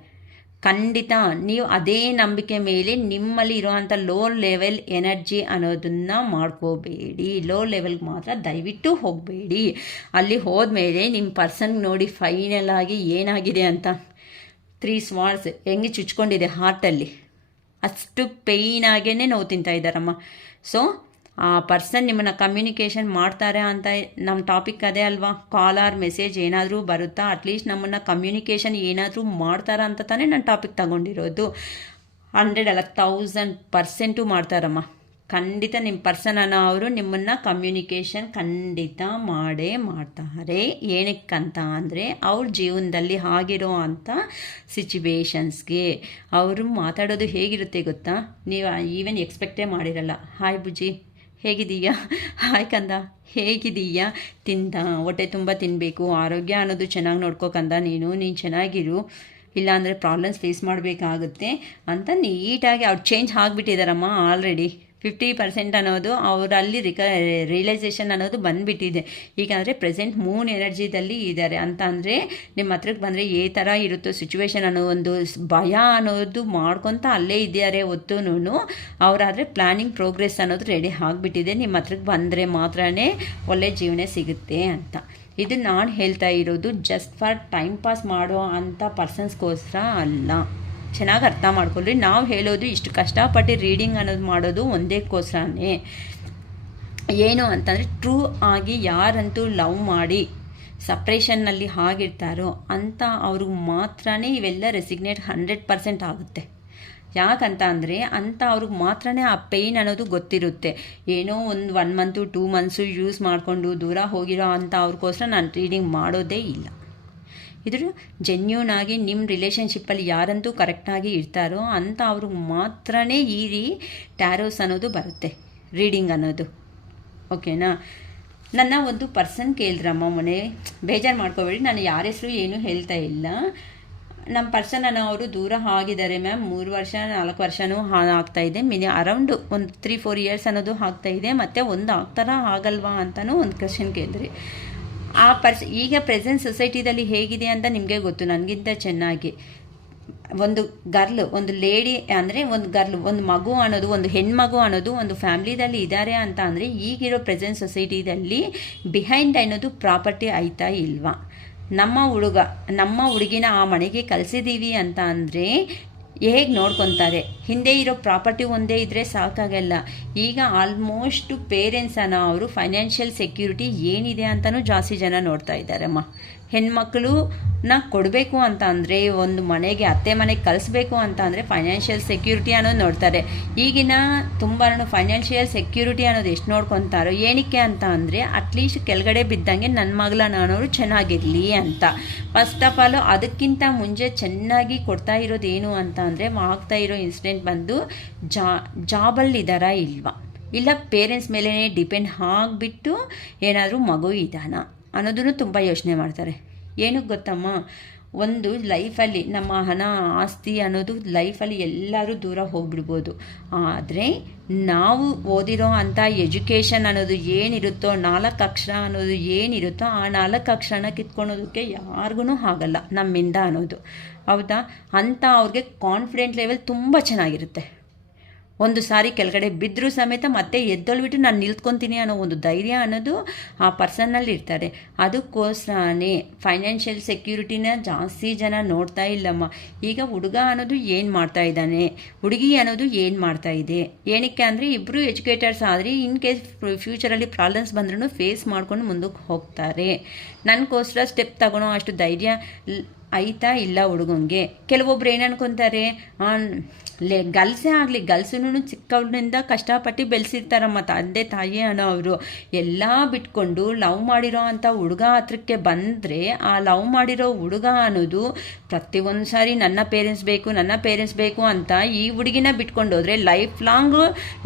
ಖಂಡಿತ. ನೀವು ಅದೇ ನಂಬಿಕೆ ಮೇಲೆ ನಿಮ್ಮಲ್ಲಿ ಇರೋವಂಥ ಲೋ ಲೆವೆಲ್ ಎನರ್ಜಿ ಅನ್ನೋದನ್ನು ಮಾಡ್ಕೋಬೇಡಿ. ಲೋ ಲೆವೆಲ್ಗೆ ಮಾತ್ರ ದಯವಿಟ್ಟು ಹೋಗಬೇಡಿ. ಅಲ್ಲಿ ಹೋದ್ಮೇಲೆ ನಿಮ್ಮ ಪರ್ಸನ್ ನೋಡಿ ಫೈನಲ್ ಆಗಿ ಏನಾಗಿದೆ ಅಂತ 3 ಸ್ವಾರ್ಡ್ಸ್ ಹೆಂಗೆ ಚುಚ್ಕೊಂಡಿದೆ ಹಾರ್ಟಲ್ಲಿ, ಅಷ್ಟು ಪೇಯ್ನಾಗೇ ನೋವು ತಿಂತಾ ಇದ್ದಾರಮ್ಮ. ಸೊ ಆ ಪರ್ಸನ್ ನಿಮ್ಮನ್ನು ಕಮ್ಯುನಿಕೇಷನ್ ಮಾಡ್ತಾರೆ ಅಂತ ನಮ್ಮ ಟಾಪಿಕ್ ಅದೇ ಅಲ್ವಾ. ಕಾಲ್ ಆರ್ ಮೆಸೇಜ್ ಏನಾದರೂ ಬರುತ್ತಾ, ಅಟ್ಲೀಸ್ಟ್ ನಮ್ಮನ್ನು ಕಮ್ಯುನಿಕೇಷನ್ ಏನಾದರೂ ಮಾಡ್ತಾರಾ ಅಂತ ತಾನೇ ನಾನು ಟಾಪಿಕ್ ತಗೊಂಡಿರೋದು. 100 ಅಲ್ಲ 1000% ಮಾಡ್ತಾರಮ್ಮ. ಖಂಡಿತ ನಿಮ್ಮ ಪರ್ಸನನ್ನು ಅವರು ನಿಮ್ಮನ್ನು ಕಮ್ಯುನಿಕೇಷನ್ ಖಂಡಿತ ಮಾಡೇ ಮಾಡ್ತಾರೆ. ಏನಕ್ಕಂತ ಅಂದರೆ ಅವ್ರ ಜೀವನದಲ್ಲಿ ಆಗಿರೋ ಅಂಥ ಸಿಚುವೇಶನ್ಸ್ಗೆ ಅವರು ಮಾತಾಡೋದು ಹೇಗಿರುತ್ತೆ ಗೊತ್ತಾ, ನೀವು ಈವನ್ ಎಕ್ಸ್ಪೆಕ್ಟೇ ಮಾಡಿರಲ್ಲ. ಹಾಯ್ ಬುಜ್ಜಿ ಹೇಗಿದೀಯಾ, ಹಾಯ್ ಕಂದ ಹೇಗಿದೀಯಾ, ಹೊಟ್ಟೆ ತುಂಬ ತಿನ್ನಬೇಕು, ಆರೋಗ್ಯ ಅನ್ನೋದು ಚೆನ್ನಾಗಿ ನೋಡ್ಕೋಕಂದ, ನೀನು ಚೆನ್ನಾಗಿರು, ಇಲ್ಲಾಂದರೆ ಪ್ರಾಬ್ಲಮ್ಸ್ ಫೇಸ್ ಮಾಡಬೇಕಾಗುತ್ತೆ ಅಂತ ನೀಟಾಗಿ ಅವ್ರು ಚೇಂಜ್ ಆಗಿಬಿಟ್ಟಿದ್ದಾರಮ್ಮ. ಆಲ್ರೆಡಿ 50% ಅನ್ನೋದು ಅವರಲ್ಲಿ ರಿಯಲೈಸೇಷನ್ ಅನ್ನೋದು ಬಂದುಬಿಟ್ಟಿದೆ. ಈಗ ಅಂದರೆ ಪ್ರೆಸೆಂಟ್ ಮೂನ್ ಎನರ್ಜಿದಲ್ಲಿ ಇದ್ದಾರೆ ಅಂತ ಅಂದರೆ ನಿಮ್ಮ ಹತ್ರಕ್ಕೆ ಬಂದರೆ ಥರ ಇರುತ್ತೋ ಸಿಚುವೇಶನ್ ಅನ್ನೋ ಒಂದು ಭಯ ಅನ್ನೋದು ಮಾಡ್ಕೊತ ಅಲ್ಲೇ ಇದ್ದಾರೆ ಹೊತ್ತುನು. ಅವರಾದರೆ ಪ್ಲ್ಯಾನಿಂಗ್ ಪ್ರೋಗ್ರೆಸ್ ಅನ್ನೋದು ರೆಡಿ ಆಗಿಬಿಟ್ಟಿದೆ. ನಿಮ್ಮ ಹತ್ರಕ್ಕೆ ಬಂದರೆ ಮಾತ್ರ ಒಳ್ಳೆ ಜೀವನ ಸಿಗುತ್ತೆ ಅಂತ. ಇದು ನಾನು ಹೇಳ್ತಾ ಇರೋದು ಜಸ್ಟ್ ಫಾರ್ ಟೈಮ್ ಪಾಸ್ ಮಾಡೋ ಅಂಥ ಪರ್ಸನ್ಸ್ಗೋಸ್ಕರ ಅಲ್ಲ. ಚೆನ್ನಾಗಿ ಅರ್ಥ ಮಾಡ್ಕೊಳ್ಳಿ. ನಾವು ಹೇಳೋದು ಇಷ್ಟು ಕಷ್ಟಪಟ್ಟು ರೀಡಿಂಗ್ ಅನ್ನೋದು ಮಾಡೋದು ಒಂದೇಕ್ಕೋಸ್ಕರನೇ. ಏನು ಅಂತಂದರೆ ಟ್ರೂ ಆಗಿ ಯಾರಂತೂ ಲವ್ ಮಾಡಿ ಸಪ್ರೇಷನ್ನಲ್ಲಿ ಆಗಿರ್ತಾರೋ ಅಂಥ ಅವ್ರಿಗೆ ಮಾತ್ರ ಇವೆಲ್ಲ ರೆಸಿಗ್ನೇಟ್ 100% ಆಗುತ್ತೆ. ಯಾಕಂತ ಅಂದರೆ ಅಂಥ ಅವ್ರಿಗೆ ಮಾತ್ರ ಆ ಪೇಯ್ನ್ ಅನ್ನೋದು ಗೊತ್ತಿರುತ್ತೆ. ಏನೋ ಒಂದು 1 ಮಂತು 2 ಮಂತ್ಸು ಯೂಸ್ ಮಾಡಿಕೊಂಡು ದೂರ ಹೋಗಿರೋ ಅಂಥ ಅವ್ರಿಗೋಸ್ಕರ ನಾನು ರೀಡಿಂಗ್ ಮಾಡೋದೇ ಇಲ್ಲ. ಇದ್ರ ಜೆನ್ಯೂನ್ ಆಗಿ ನಿಮ್ಮ ರಿಲೇಷನ್ಶಿಪ್ಪಲ್ಲಿ ಯಾರಂತೂ ಕರೆಕ್ಟಾಗಿ ಇರ್ತಾರೋ ಅಂಥ ಅವ್ರಿಗೆ ಮಾತ್ರ ಈ ಟ್ಯಾರೋಸ್ ಅನ್ನೋದು ಬರುತ್ತೆ, ರೀಡಿಂಗ್ ಅನ್ನೋದು. ಓಕೆನಾ? ನನ್ನ ಒಂದು ಪರ್ಸನ್ ಕೇಳಿದ್ರಮ್ಮ ಮೊನ್ನೆ, ಬೇಜಾರು ಮಾಡ್ಕೋಬೇಡಿ, ನಾನು ಯಾರ ಹೆಸರು ಏನೂ ಹೇಳ್ತಾ ಇಲ್ಲ. ನಮ್ಮ ಪರ್ಸನನ್ನು ಅವರು ದೂರ ಆಗಿದ್ದಾರೆ ಮ್ಯಾಮ್, 3 ವರ್ಷ 4 ವರ್ಷವೂ ಆಗ್ತಾಯಿದೆ. ಅರೌಂಡ್ ಒಂದು 3-4 ಇಯರ್ಸ್ ಅನ್ನೋದು ಆಗ್ತಾಯಿದೆ. ಮತ್ತು ಒಂದು ಆಗ್ತಾರಾ ಆಗಲ್ವಾ ಅಂತಲೂ ಒಂದು ಕ್ವೆಶ್ಚನ್ ಕೇಳಿದ್ರಿ. ಆ ಈಗ ಪ್ರೆಸೆಂಟ್ ಸೊಸೈಟಿದಲ್ಲಿ ಹೇಗಿದೆ ಅಂತ ನಿಮಗೆ ಗೊತ್ತು ನನಗಿಂತ ಚೆನ್ನಾಗಿ. ಒಂದು ಗರ್ಲ್, ಒಂದು ಲೇಡಿ ಅಂದರೆ ಒಂದು ಮಗು ಅನ್ನೋದು, ಒಂದು ಹೆಣ್ಮಗು ಅನ್ನೋದು ಒಂದು ಫ್ಯಾಮ್ಲಿದಲ್ಲಿ ಇದ್ದಾರೆ ಅಂತ ಅಂದರೆ ಈಗಿರೋ ಪ್ರೆಸೆಂಟ್ ಸೊಸೈಟಿದಲ್ಲಿ ಬಿಹೈಂಡ್ ಅನ್ನೋದು ಪ್ರಾಪರ್ಟಿ ಆಯ್ತಾ ಇಲ್ವಾ? ನಮ್ಮ ಹುಡುಗಿನ ಆ ಮನೆಗೆ ಕಳಿಸಿದ್ದೀವಿ ಅಂತ ಅಂದರೆ ಹೇಗೆ ನೋಡ್ಕೊತಾರೆ? ಹಿಂದೆ ಇರೋ ಪ್ರಾಪರ್ಟಿ ಒಂದೇ ಇದ್ದರೆ ಸಾಕಾಗಲ್ಲ. ಈಗ ಆಲ್ಮೋಸ್ಟ್ ಪೇರೆಂಟ್ಸನ್ನು ಅವರು ಫೈನಾನ್ಷಿಯಲ್ ಸೆಕ್ಯೂರಿಟಿ ಏನಿದೆ ಅಂತಲೂ ಜಾಸ್ತಿ ಜನ ನೋಡ್ತಾ ಇದ್ದಾರಮ್ಮ. ಹೆಣ್ಮಕ್ಳನ್ನ ಕೊಡಬೇಕು ಅಂತ ಅಂದರೆ, ಒಂದು ಮನೆಗೆ ಅತ್ತೆ ಮನೆಗೆ ಕಳಿಸ್ಬೇಕು ಅಂತ ಅಂದರೆ ಫೈನಾನ್ಷಿಯಲ್ ಸೆಕ್ಯೂರಿಟಿ ಅನ್ನೋದು ನೋಡ್ತಾರೆ. ಈಗಿನ ತುಂಬ ಫೈನಾನ್ಷಿಯಲ್ ಸೆಕ್ಯೂರಿಟಿ ಅನ್ನೋದು ಎಷ್ಟು ನೋಡ್ಕೊತಾರೋ, ಏನಕ್ಕೆ ಅಂತ ಅಂದರೆ ಅಟ್ಲೀಸ್ಟ್ ಕೆಳಗಡೆ ಬಿದ್ದಂಗೆ ನನ್ನ ಮಗಳ ನಾನವರು ಚೆನ್ನಾಗಿರಲಿ ಅಂತ. ಫಸ್ಟ್ ಆಫ್ ಆಲ್ ಅದಕ್ಕಿಂತ ಮುಂಚೆ ಚೆನ್ನಾಗಿ ಕೊಡ್ತಾ ಇರೋದೇನು ಅಂತ ಅಂದರೆ, ಆಗ್ತಾ ಇರೋ ಇನ್ಸಿಡೆಂಟ್ ಬಂದು ಜಾಬಲ್ಲಿದ್ದಾರಾ ಇಲ್ವಾ, ಇಲ್ಲ ಪೇರೆಂಟ್ಸ್ ಮೇಲೇ ಡಿಪೆಂಡ್ ಆಗಿಬಿಟ್ಟು ಏನಾದರೂ ಮಗು ಇದ್ದಾನ ಅನ್ನೋದನ್ನು ತುಂಬ ಯೋಚನೆ ಮಾಡ್ತಾರೆ. ಏನಕ್ಕೆ ಗೊತ್ತಮ್ಮ, ಒಂದು ಲೈಫಲ್ಲಿ ನಮ್ಮ ಹಣ ಆಸ್ತಿ ಅನ್ನೋದು ಲೈಫಲ್ಲಿ ಎಲ್ಲರೂ ದೂರ ಹೋಗ್ಬಿಡ್ಬೋದು. ಆದರೆ ನಾವು ಓದಿರೋ ಅಂಥ ಎಜುಕೇಷನ್ ಅನ್ನೋದು ಏನಿರುತ್ತೋ, 4 ಅಕ್ಷರ ಅನ್ನೋದು ಏನಿರುತ್ತೋ, ಆ 4 ಅಕ್ಷರನ ಕಿತ್ಕೊಳೋದಕ್ಕೆ ಯಾರಿಗೂ ಆಗಲ್ಲ ನಮ್ಮಿಂದ ಅನ್ನೋದು. ಹೌದಾ? ಅಂತ ಅವ್ರಿಗೆ ಕಾನ್ಫಿಡೆಂಟ್ ಲೆವೆಲ್ ತುಂಬ ಚೆನ್ನಾಗಿರುತ್ತೆ. ಒಂದು ಸಾರಿ ಕೆಳಗಡೆ ಬಿದ್ದರೂ ಸಮೇತ ಮತ್ತೆ ಎದ್ದೊಳ್ಬಿಟ್ಟು ನಾನು ನಿಲ್ತ್ಕೊತೀನಿ ಅನ್ನೋ ಒಂದು ಧೈರ್ಯ ಅನ್ನೋದು ಆ ಪರ್ಸನ್ನಲ್ಲಿ ಇರ್ತಾರೆ. ಅದಕ್ಕೋಸ್ಕರನೇ ಫೈನಾನ್ಷಿಯಲ್ ಸೆಕ್ಯೂರಿಟಿನ ಜಾಸ್ತಿ ಜನ ನೋಡ್ತಾ ಇಲ್ಲಮ್ಮ. ಈಗ ಹುಡುಗ ಅನ್ನೋದು ಏನು ಮಾಡ್ತಾ ಇದ್ದಾನೆ, ಹುಡುಗಿ ಅನ್ನೋದು ಏನು ಮಾಡ್ತಾ ಇದೆ, ಏನಕ್ಕೆ ಅಂದರೆ ಇಬ್ಬರು ಎಜುಕೇಟರ್ಸ್ ಆದರೆ ಇನ್ ಕೇಸ್ ಫ್ಯೂಚರಲ್ಲಿ ಪ್ರಾಬ್ಲಮ್ಸ್ ಬಂದ್ರೂ ಫೇಸ್ ಮಾಡ್ಕೊಂಡು ಮುಂದಕ್ಕೆ ಹೋಗ್ತಾರೆ. ನನಗೋಸ್ಕರ ಸ್ಟೆಪ್ ತಗೊಳ್ಳೋ ಅಷ್ಟು ಧೈರ್ಯ ಆಯ್ತಾ ಇಲ್ಲ ಹುಡುಗಂಗೆ. ಕೆಲವೊಬ್ರು ಏನು ಅನ್ಕೊತಾರೆ, ಗಲ್ಸೇ ಆಗಲಿ, ಗಲ್ಸೂ ಚಿಕ್ಕವಳಿಂದ ಕಷ್ಟಪಟ್ಟು ಬೆಳೆಸಿರ್ತಾರಮ್ಮ ತಂದೆ ತಾಯಿ ಅನ್ನೋ ಅವರು ಎಲ್ಲ ಬಿಟ್ಕೊಂಡು ಲವ್ ಮಾಡಿರೋ ಅಂಥ ಹುಡುಗ ಹತ್ರಕ್ಕೆ ಬಂದರೆ ಆ ಲವ್ ಮಾಡಿರೋ ಹುಡುಗ ಅನ್ನೋದು ಪ್ರತಿಯೊಂದು ಸಾರಿ ನನ್ನ ಪೇರೆಂಟ್ಸ್ ಬೇಕು ಅಂತ ಈ ಹುಡುಗಿನ ಬಿಟ್ಕೊಂಡು ಹೋದರೆ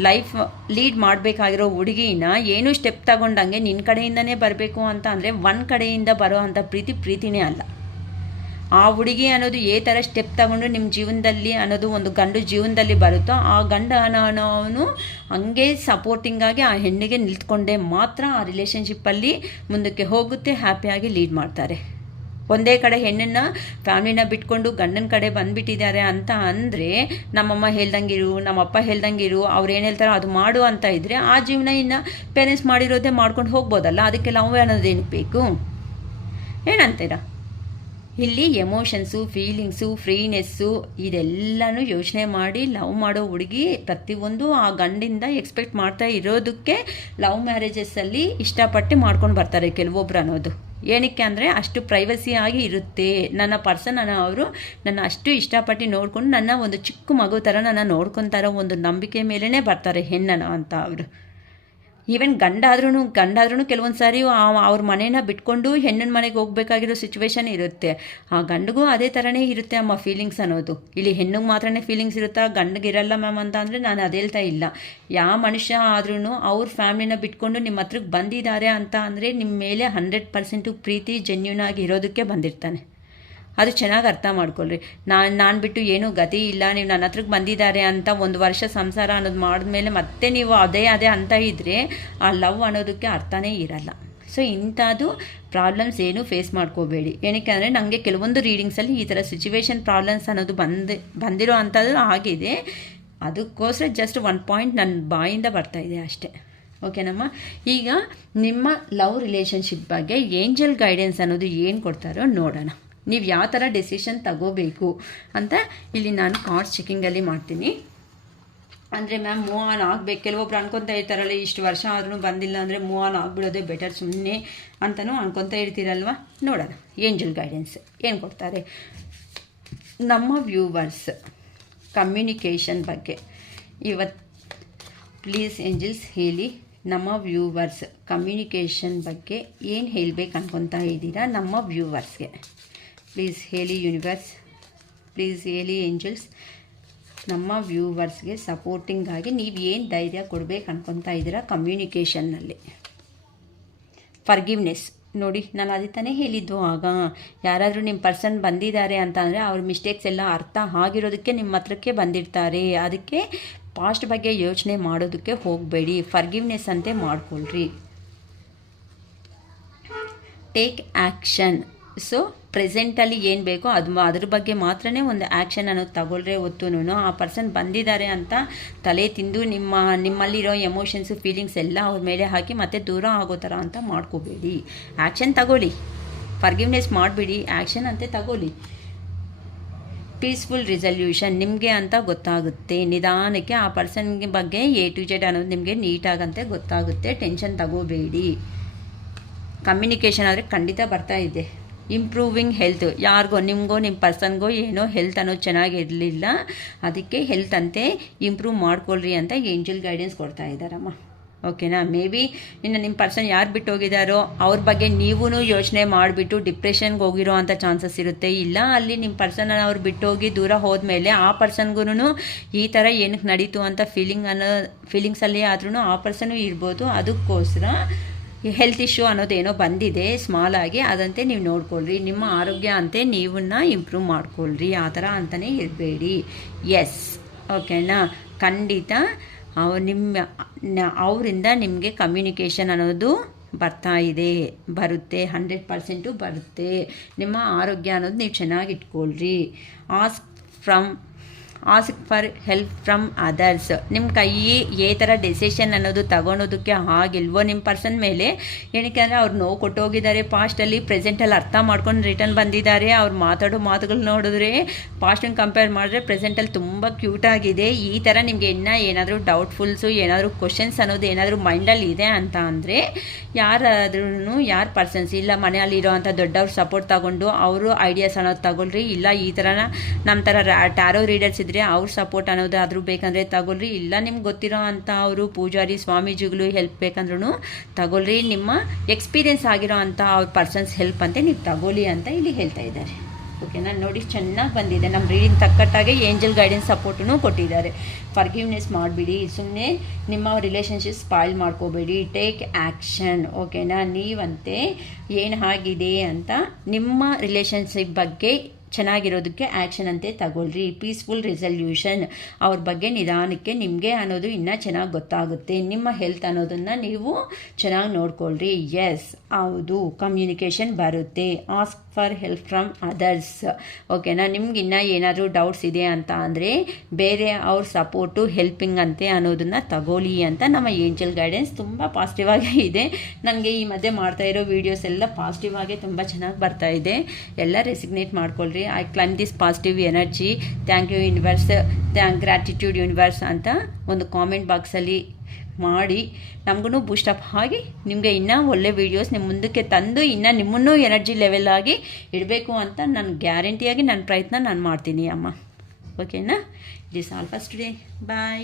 ಲೈಫ್ ಲೀಡ್ ಮಾಡಬೇಕಾಗಿರೋ ಹುಡುಗಿನ ಏನು ಸ್ಟೆಪ್ ತಗೊಂಡಂಗೆ ನಿನ್ನ ಕಡೆಯಿಂದನೇ ಬರಬೇಕು ಅಂತ ಅಂದರೆ ಒಂದು ಕಡೆಯಿಂದ ಬರೋ ಅಂಥ ಪ್ರೀತಿನೇ ಅಲ್ಲ. ಆ ಹುಡುಗಿ ಅನ್ನೋದು ಏ ಥರ ಸ್ಟೆಪ್ ತಗೊಂಡು ನಿಮ್ಮ ಜೀವನದಲ್ಲಿ ಅನ್ನೋದು ಒಂದು ಗಂಡು ಜೀವನದಲ್ಲಿ ಬರುತ್ತೋ ಆ ಗಂಡ ಅನ್ನೋನು ಹಂಗೆ ಸಪೋರ್ಟಿಂಗಾಗಿ ಆ ಹೆಣ್ಣಿಗೆ ನಿಂತ್ಕೊಂಡೆ ಮಾತ್ರ ಆ ರಿಲೇಷನ್ಶಿಪ್ಪಲ್ಲಿ ಮುಂದಕ್ಕೆ ಹೋಗುತ್ತೆ, ಹ್ಯಾಪಿಯಾಗಿ ಲೀಡ್ ಮಾಡ್ತಾರೆ. ಒಂದೇ ಕಡೆ ಹೆಣ್ಣನ್ನು ಫ್ಯಾಮಿಲಿನ ಬಿಟ್ಕೊಂಡು ಗಂಡನ ಕಡೆ ಬಂದುಬಿಟ್ಟಿದ್ದಾರೆ ಅಂತ ಅಂದರೆ ನಮ್ಮಮ್ಮ ಹೇಳ್ದಂಗಿರು, ನಮ್ಮಪ್ಪ ಹೇಳ್ದಂಗಿರು, ಅವ್ರು ಏನು ಹೇಳ್ತಾರೋ ಅದು ಮಾಡು ಅಂತ ಇದ್ದರೆ ಆ ಜೀವನ ಇನ್ನು ಪೇರೆಂಟ್ಸ್ ಮಾಡಿರೋದೇ ಮಾಡ್ಕೊಂಡು ಹೋಗ್ಬೋದಲ್ಲ. ಅದಕ್ಕೆ ಲವ್ ಅನ್ನೋದೇನಕ್ಕೆ ಬೇಕು, ಏನಂತೀರಾ? ಇಲ್ಲಿ ಎಮೋಷನ್ಸು, ಫೀಲಿಂಗ್ಸು, ಫ್ರೀನೆಸ್ಸು ಇದೆಲ್ಲನೂ ಯೋಚನೆ ಮಾಡಿ ಲವ್ ಮಾಡೋ ಹುಡುಗಿ ಪ್ರತಿಯೊಂದು ಆ ಗಂಡಿಂದ ಎಕ್ಸ್ಪೆಕ್ಟ್ ಮಾಡ್ತಾ ಇರೋದಕ್ಕೆ ಲವ್ ಮ್ಯಾರೇಜಸ್ಸಲ್ಲಿ ಇಷ್ಟಪಟ್ಟು ಮಾಡ್ಕೊಂಡು ಬರ್ತಾರೆ ಕೆಲವೊಬ್ರು ಅನ್ನೋದು. ಏನಕ್ಕೆ ಅಂದರೆ ಅಷ್ಟು ಪ್ರೈವಸಿ ಆಗಿ ಇರುತ್ತೆ. ನನ್ನ ಪರ್ಸನ್ ಅವರು ನನ್ನ ಅಷ್ಟು ಇಷ್ಟಪಟ್ಟು ನೋಡ್ಕೊಂಡು ನನ್ನ ಒಂದು ಚಿಕ್ಕ ಮಗು ಥರ ನನ್ನ ನೋಡ್ಕೊತಾರೋ ಒಂದು ನಂಬಿಕೆ ಮೇಲೇ ಬರ್ತಾರೆ ಹೆಣ್ಣನ ಅಂತ ಅವರು. ಈವನ್ ಗಂಡಾದ್ರೂ ಕೆಲವೊಂದು ಸಾರಿ ಅವ್ರ ಮನೇನ ಬಿಟ್ಕೊಂಡು ಹೆಣ್ಣಿನ ಮನೆಗೆ ಹೋಗ್ಬೇಕಾಗಿರೋ ಸಿಚುವೇಶನ್ ಇರುತ್ತೆ. ಆ ಗಂಡಿಗೂ ಅದೇ ಥರನೇ ಇರುತ್ತೆ ಅಮ್ಮ ಫೀಲಿಂಗ್ಸ್ ಅನ್ನೋದು. ಇಲ್ಲಿ ಹೆಣ್ಣಿಗೆ ಮಾತ್ರನೇ ಫೀಲಿಂಗ್ಸ್ ಇರುತ್ತಾ, ಗಂಡಿಗಿರಲ್ಲ ಮ್ಯಾಮ್ ಅಂತ ಅಂದರೆ ನಾನು ಅದು ಹೇಳ್ತಾ ಇಲ್ಲ. ಯಾವ ಮನುಷ್ಯ ಆದ್ರೂ ಅವ್ರ ಫ್ಯಾಮಿಲಿನ ಬಿಟ್ಕೊಂಡು ನಿಮ್ಮ ಹತ್ರಕ್ಕೆ ಬಂದಿದ್ದಾರೆ ಅಂತ ಅಂದರೆ ನಿಮ್ಮ ಮೇಲೆ 100% ಪ್ರೀತಿ ಜೆನ್ಯೂನ್ ಆಗಿ ಇರೋದಕ್ಕೆ ಬಂದಿರ್ತಾನೆ. ಅದು ಚೆನ್ನಾಗಿ ಅರ್ಥ ಮಾಡ್ಕೊಳ್ರಿ. ನಾನು ಬಿಟ್ಟು ಏನೂ ಗತಿ ಇಲ್ಲ, ನೀವು ನನ್ನ ಹತ್ರಕ್ಕೆ ಬಂದಿದ್ದಾರೆ ಅಂತ 1 ವರ್ಷ ಸಂಸಾರ ಅನ್ನೋದು ಮಾಡಿದ್ಮೇಲೆ ಮತ್ತೆ ನೀವು ಅದೇ ಅಂತ ಇದ್ದರೆ ಆ ಲವ್ ಅನ್ನೋದಕ್ಕೆ ಅರ್ಥನೇ ಇರಲ್ಲ. ಸೊ ಇಂಥದ್ದು ಪ್ರಾಬ್ಲಮ್ಸ್ ಏನೂ ಫೇಸ್ ಮಾಡ್ಕೋಬೇಡಿ. ಏನಕ್ಕೆ ಅಂದರೆ ನನಗೆ ಕೆಲವೊಂದು ರೀಡಿಂಗ್ಸಲ್ಲಿ ಈ ಥರ ಸಿಚುವೇಶನ್ ಪ್ರಾಬ್ಲಮ್ಸ್ ಅನ್ನೋದು ಬಂದಿರೋ ಅಂಥದ್ದು ಆಗಿದೆ. ಅದಕ್ಕೋಸ್ಕರ ಜಸ್ಟ್ 1 ಪಾಯಿಂಟ್ ನನ್ನ ಬಾಯಿಂದ ಬರ್ತಾಯಿದೆ ಅಷ್ಟೇ. ಓಕೆನಮ್ಮ. ಈಗ ನಿಮ್ಮ ಲವ್ ರಿಲೇಷನ್ಶಿಪ್ ಬಗ್ಗೆ ಏಂಜಲ್ ಗೈಡೆನ್ಸ್ ಅನ್ನೋದು ಏನು ಕೊಡ್ತಾರೋ ನೋಡೋಣ. ನೀವು ಯಾವ ಥರ ಡೆಸಿಷನ್ ತಗೋಬೇಕು ಅಂತ ಇಲ್ಲಿ ನಾನು ಕಾರ್ಡ್ಸ್ ಚೆಕಿಂಗಲ್ಲಿ ಮಾಡ್ತೀನಿ. ಅಂದರೆ ಮ್ಯಾಮ್ ಮೂವ್ ಆನ್ ಆಗಬೇಕು, ಕೆಲವೊಬ್ರು ಅನ್ಕೊತಾ ಇರ್ತಾರಲ್ಲ ಇಷ್ಟು ವರ್ಷ ಆದ್ರೂ ಬಂದಿಲ್ಲ ಅಂದರೆ ಮೂವ್ ಆನ್ ಆಗಿಬಿಡೋದೇ ಬೆಟರ್ ಸುಮ್ಮನೆ ಅಂತಲೂ ಅನ್ಕೊತಾ ಇರ್ತೀರಲ್ವ. ನೋಡೋಣ ಏಂಜಲ್ ಗೈಡೆನ್ಸ್ ಏನು ಕೊಡ್ತಾರೆ ನಮ್ಮ ವ್ಯೂವರ್ಸ್ ಕಮ್ಯುನಿಕೇಷನ್ ಬಗ್ಗೆ. ಇವತ್ತು ಪ್ಲೀಸ್ ಏಂಜಲ್ಸ್ ಹೇಳಿ, ನಮ್ಮ ವ್ಯೂವರ್ಸ್ ಕಮ್ಯುನಿಕೇಷನ್ ಬಗ್ಗೆ ಏನು ಹೇಳಬೇಕು ಅನ್ಕೊತಾ ಇದ್ದೀರಾ ನಮ್ಮ ವ್ಯೂವರ್ಸ್ಗೆ. ಪ್ಲೀಸ್ ಹೇಳಿ ಯೂನಿವರ್ಸ್, ಪ್ಲೀಸ್ ಹೇಳಿ ಏಂಜಲ್ಸ್, ನಮ್ಮ ವ್ಯೂವರ್ಸ್ಗೆ ಸಪೋರ್ಟಿಂಗಾಗಿ ನೀವು ಏನು ಧೈರ್ಯ ಕೊಡಬೇಕು ಅನ್ಕೊತಾ ಇದ್ದೀರಾ ಕಮ್ಯುನಿಕೇಷನ್ನಲ್ಲಿ. ಫರ್ಗಿವ್ನೆಸ್ ನೋಡಿ, ನಾನು ಅದೇ ತಾನೇ ಹೇಳಿದ್ದು. ಆಗ ಯಾರಾದರೂ ನಿಮ್ಮ ಪರ್ಸನ್ ಬಂದಿದ್ದಾರೆ ಅಂತ ಅಂದರೆ ಅವ್ರ ಮಿಸ್ಟೇಕ್ಸ್ ಎಲ್ಲ ಅರ್ಥ ಆಗಿರೋದಕ್ಕೆ ನಿಮ್ಮ ಹತ್ರಕ್ಕೆ ಬಂದಿರ್ತಾರೆ. ಅದಕ್ಕೆ ಪಾಸ್ಟ್ ಬಗ್ಗೆ ಯೋಚನೆ ಮಾಡೋದಕ್ಕೆ ಹೋಗಬೇಡಿ, ಫರ್ಗಿವ್ನೆಸ್ ಅಂತೆ ಮಾಡ್ಕೊಳ್ರಿ. Take action. ಸೊ ಪ್ರೆಸೆಂಟಲ್ಲಿ ಏನು ಬೇಕೋ ಅದ್ರ ಬಗ್ಗೆ ಮಾತ್ರನೇ ಒಂದು ಆ್ಯಕ್ಷನ್ ಅನ್ನೋದು ತಗೊಳ್ರೆ ಹೊತ್ತುನು ಆ ಪರ್ಸನ್ ಬಂದಿದ್ದಾರೆ ಅಂತ ತಲೆ ತಿಂದು ನಿಮ್ಮಲ್ಲಿರೋ ಎಮೋಷನ್ಸು ಫೀಲಿಂಗ್ಸ್ ಎಲ್ಲ ಅವ್ರ ಮೇಲೆ ಹಾಕಿ ಮತ್ತೆ ದೂರ ಆಗೋ ಥರ ಅಂತ ಮಾಡ್ಕೋಬೇಡಿ. ಆ್ಯಕ್ಷನ್ ತಗೊಳ್ಳಿ, ಫರ್ಗಿವ್ನೆಸ್ ಮಾಡಿಬಿಡಿ, ಆ್ಯಕ್ಷನ್ ಅಂತೆ ತಗೊಳ್ಳಿ. ಪೀಸ್ಫುಲ್ ರಿಸಲ್ಯೂಷನ್ ನಿಮಗೆ ಅಂತ ಗೊತ್ತಾಗುತ್ತೆ. ನಿಧಾನಕ್ಕೆ ಆ ಪರ್ಸನ್ಗೆ ಬಗ್ಗೆ A to Z ಅನ್ನೋದು ನಿಮಗೆ ನೀಟಾಗಂತೆ ಗೊತ್ತಾಗುತ್ತೆ. ಟೆನ್ಷನ್ ತಗೋಬೇಡಿ. ಕಮ್ಯುನಿಕೇಷನ್ ಆದರೆ ಖಂಡಿತ ಬರ್ತಾ ಇದೆ. ಇಂಪ್ರೂವಿಂಗ್ ಹೆಲ್ತ್, ಯಾರಿಗೋ ನಿಮಗೋ ನಿಮ್ಮ ಪರ್ಸನ್ಗೋ ಏನೋ ಹೆಲ್ತ್ ಅನ್ನೋದು ಚೆನ್ನಾಗಿರಲಿಲ್ಲ, ಅದಕ್ಕೆ ಹೆಲ್ತ್ ಅಂತೆ ಇಂಪ್ರೂವ್ ಮಾಡ್ಕೊಳ್ರಿ ಅಂತ ಏಂಜಲ್ ಗೈಡೆನ್ಸ್ ಕೊಡ್ತಾ ಇದ್ದಾರಮ್ಮ. ಓಕೆನಾ. ಮೇ ಬಿ ಇನ್ನು ನಿಮ್ಮ ಪರ್ಸನ್ ಯಾರು ಬಿಟ್ಟು ಹೋಗಿದ್ದಾರೋ ಅವ್ರ ಬಗ್ಗೆ ನೀವೂ ಯೋಚನೆ ಮಾಡಿಬಿಟ್ಟು ಡಿಪ್ರೆಷನ್ಗೆ ಹೋಗಿರೋ ಅಂಥ ಚಾನ್ಸಸ್ ಇರುತ್ತೆ. ಇಲ್ಲ ಅಲ್ಲಿ ನಿಮ್ಮ ಪರ್ಸನ್ ಅವ್ರು ಬಿಟ್ಟೋಗಿ ದೂರ ಹೋದ್ಮೇಲೆ ಆ ಪರ್ಸನ್ಗೂ ಈ ಥರ ಏನಕ್ಕೆ ನಡೀತು ಅಂತ ಫೀಲಿಂಗ್ಸಲ್ಲಿ ಆದ್ರೂ ಆ ಪರ್ಸನ್ನು ಇರ್ಬೋದು. ಅದಕ್ಕೋಸ್ಕರ ಹೆಲ್ತ್ ಇಶ್ಯೂ ಅನ್ನೋದೇನೋ ಬಂದಿದೆ ಸ್ಮಾಲ್ ಆಗಿ, ಅದಂತೆ ನೀವು ನೋಡ್ಕೊಳ್ರಿ. ನಿಮ್ಮ ಆರೋಗ್ಯ ಅಂತೆ ನೀವನ್ನ ಇಂಪ್ರೂವ್ ಮಾಡ್ಕೊಳ್ರಿ, ಆ ಥರ ಅಂತಲೇ ಇರಬೇಡಿ. ಎಸ್ ಓಕೆನಾ. ಖಂಡಿತ ಅವರಿಂದ ನಿಮಗೆ ಕಮ್ಯುನಿಕೇಷನ್ ಅನ್ನೋದು ಬರುತ್ತೆ, 100% ಬರುತ್ತೆ. ನಿಮ್ಮ ಆರೋಗ್ಯ ಅನ್ನೋದು ನೀವು ಚೆನ್ನಾಗಿ ಇಟ್ಕೊಳ್ರಿ. Ask for help from others. ನಿಮ್ಮ ಕೈ ಏ ಥರ ಡೆಸಿಷನ್ ಅನ್ನೋದು ತಗೊಳೋದಕ್ಕೆ ಆಗಿಲ್ವೋ ನಿಮ್ಮ ಪರ್ಸನ್ ಮೇಲೆ, ಏನಕ್ಕೆ ಅಂದರೆ ಅವ್ರು ನೋವು ಕೊಟ್ಟೋಗಿದ್ದಾರೆ ಪಾಸ್ಟಲ್ಲಿ, ಪ್ರೆಸೆಂಟಲ್ಲಿ ಅರ್ಥ ಮಾಡ್ಕೊಂಡು ರಿಟರ್ನ್ ಬಂದಿದ್ದಾರೆ. ಅವ್ರು ಮಾತಾಡೋ ಮಾತುಗಳು ನೋಡಿದ್ರೆ ಪಾಸ್ಟನ್ನು ಕಂಪೇರ್ ಮಾಡಿದ್ರೆ ಪ್ರೆಸೆಂಟಲ್ಲಿ ತುಂಬ ಕ್ಯೂಟಾಗಿದೆ. ಈ ಥರ ನಿಮಗೆ ಇನ್ನೂ ಏನಾದರೂ ಡೌಟ್ಫುಲ್ಸು, ಏನಾದರೂ ಕ್ವಶನ್ಸ್ ಅನ್ನೋದು ಏನಾದರೂ ಮೈಂಡಲ್ಲಿ ಇದೆ ಅಂತ ಅಂದರೆ ಯಾರಾದ್ರೂ ಪರ್ಸನ್ಸ್ ಇಲ್ಲ ಮನೆಯಲ್ಲಿರೋ ಅಂಥ ದೊಡ್ಡವ್ರ ಸಪೋರ್ಟ್ ತಗೊಂಡು ಅವರು ಐಡಿಯಾಸ್ ಅನ್ನೋದು ತಗೊಳ್ರಿ. ಇಲ್ಲ ಈ ಥರನ ನಮ್ಮ ಥರ ಟ್ಯಾರೋ ರೀಡರ್ಸ್ ಇದ್ದರೆ ಅವ್ರ ಸಪೋರ್ಟ್ ಅನ್ನೋದು ಆದರೂ ಬೇಕಂದರೆ ತಗೊಳ್ರಿ. ಇಲ್ಲ ನಿಮ್ಗೆ ಗೊತ್ತಿರೋ ಅಂಥ ಅವರು ಪೂಜಾರಿ ಸ್ವಾಮೀಜಿಗಳು ಹೆಲ್ಪ್ ಬೇಕಂದ್ರೂ ತಗೊಳ್ರಿ. ನಿಮ್ಮ ಎಕ್ಸ್ಪೀರಿಯೆನ್ಸ್ ಆಗಿರೋ ಅಂಥ ಅವ್ರ ಪರ್ಸನ್ಸ್ ಹೆಲ್ಪ್ ಅಂತೆ ನೀವು ತಗೊಳ್ಳಿ ಅಂತ ಇಲ್ಲಿ ಹೇಳ್ತಾ ಇದ್ದಾರೆ. ಓಕೆನಾ, ನೋಡಿ ಚೆನ್ನಾಗಿ ಬಂದಿದೆ. ನಮ್ಮ ರೀಡಿಂಗ್ ತಕ್ಕಟ್ಟಾಗೆ ಏಂಜಲ್ ಗೈಡೆನ್ಸ್ ಸಪೋರ್ಟೂ ಕೊಟ್ಟಿದ್ದಾರೆ. ಫರ್ಗಿವ್ನೆಸ್ ಮಾಡಿಬಿಡಿ, ಸುಮ್ಮನೆ ನಿಮ್ಮ ರಿಲೇಷನ್ಶಿಪ್ ಸ್ಪಾಯ್ಲ್ ಮಾಡ್ಕೋಬೇಡಿ, ಟೇಕ್ ಆ್ಯಕ್ಷನ್. ಓಕೆನಾ, ನೀವಂತೆ ಏನು ಆಗಿದೆ ಅಂತ ನಿಮ್ಮ ರಿಲೇಷನ್ಶಿಪ್ ಬಗ್ಗೆ ಚೆನ್ನಾಗಿರೋದಕ್ಕೆ ಆ್ಯಕ್ಷನ್ ಅಂತೆ ತಗೊಳ್ರಿ. ಪೀಸ್ಫುಲ್ ರೆಸಲ್ಯೂಷನ್, ಅವ್ರ ಬಗ್ಗೆ ನಿಧಾನಕ್ಕೆ ನಿಮಗೆ ಅನ್ನೋದು ಇನ್ನೂ ಚೆನ್ನಾಗಿ ಗೊತ್ತಾಗುತ್ತೆ. ನಿಮ್ಮ ಹೆಲ್ತ್ ಅನ್ನೋದನ್ನು ನೀವು ಚೆನ್ನಾಗಿ ನೋಡ್ಕೊಳ್ರಿ. ಎಸ್ ಹೌದು, ಕಮ್ಯುನಿಕೇಷನ್ ಬರುತ್ತೆ. Ask for help from others. ಓಕೆನಾ, ನಿಮ್ಗೆ ಇನ್ನೂ ಏನಾದರೂ ಡೌಟ್ಸ್ ಇದೆ ಅಂತ ಅಂದರೆ ಬೇರೆ ಅವ್ರ ಸಪೋರ್ಟು ಹೆಲ್ಪಿಂಗ್ ಅಂತೆ ಅನ್ನೋದನ್ನು ತಗೊಳ್ಳಿ ಅಂತ ನಮ್ಮ ಏಂಜಲ್ ಗೈಡೆನ್ಸ್ ತುಂಬ ಪಾಸಿಟಿವ್ ಆಗಿ ಇದೆ. ನನಗೆ ಈ ಮಧ್ಯೆ ಮಾಡ್ತಾ ಇರೋ ವೀಡಿಯೋಸ್ ಎಲ್ಲ ಪಾಸಿಟಿವ್ ಆಗಿ ತುಂಬ ಚೆನ್ನಾಗಿ ಬರ್ತಾ ಇದೆ. ಎಲ್ಲ ರೆಸಿಗ್ನೇಟ್ ಮಾಡ್ಕೊಳ್ರಿ. I claim this positive energy. Thank you universe, gratitude universe ಅಂತ ಒಂದು ಕಾಮೆಂಟ್ ಬಾಕ್ಸಲ್ಲಿ ಮಾಡಿ ನಮಗೂ ಬೂಸ್ಟಪ್ ಆಗಿ ನಿಮಗೆ ಇನ್ನೂ ಒಳ್ಳೆ ವೀಡಿಯೋಸ್ ನಿಮ್ಮ ಮುಂದಕ್ಕೆ ತಂದು ಇನ್ನೂ ನಿಮ್ಮನ್ನೂ ಎನರ್ಜಿ ಲೆವೆಲ್ ಆಗಿ ಇಡಬೇಕು ಅಂತ ನಾನು ಗ್ಯಾರಂಟಿಯಾಗಿ ನನ್ನ ಪ್ರಯತ್ನ ನಾನು ಮಾಡ್ತೀನಿ ಅಮ್ಮ. ಓಕೆನಾ, this all first day. Bye.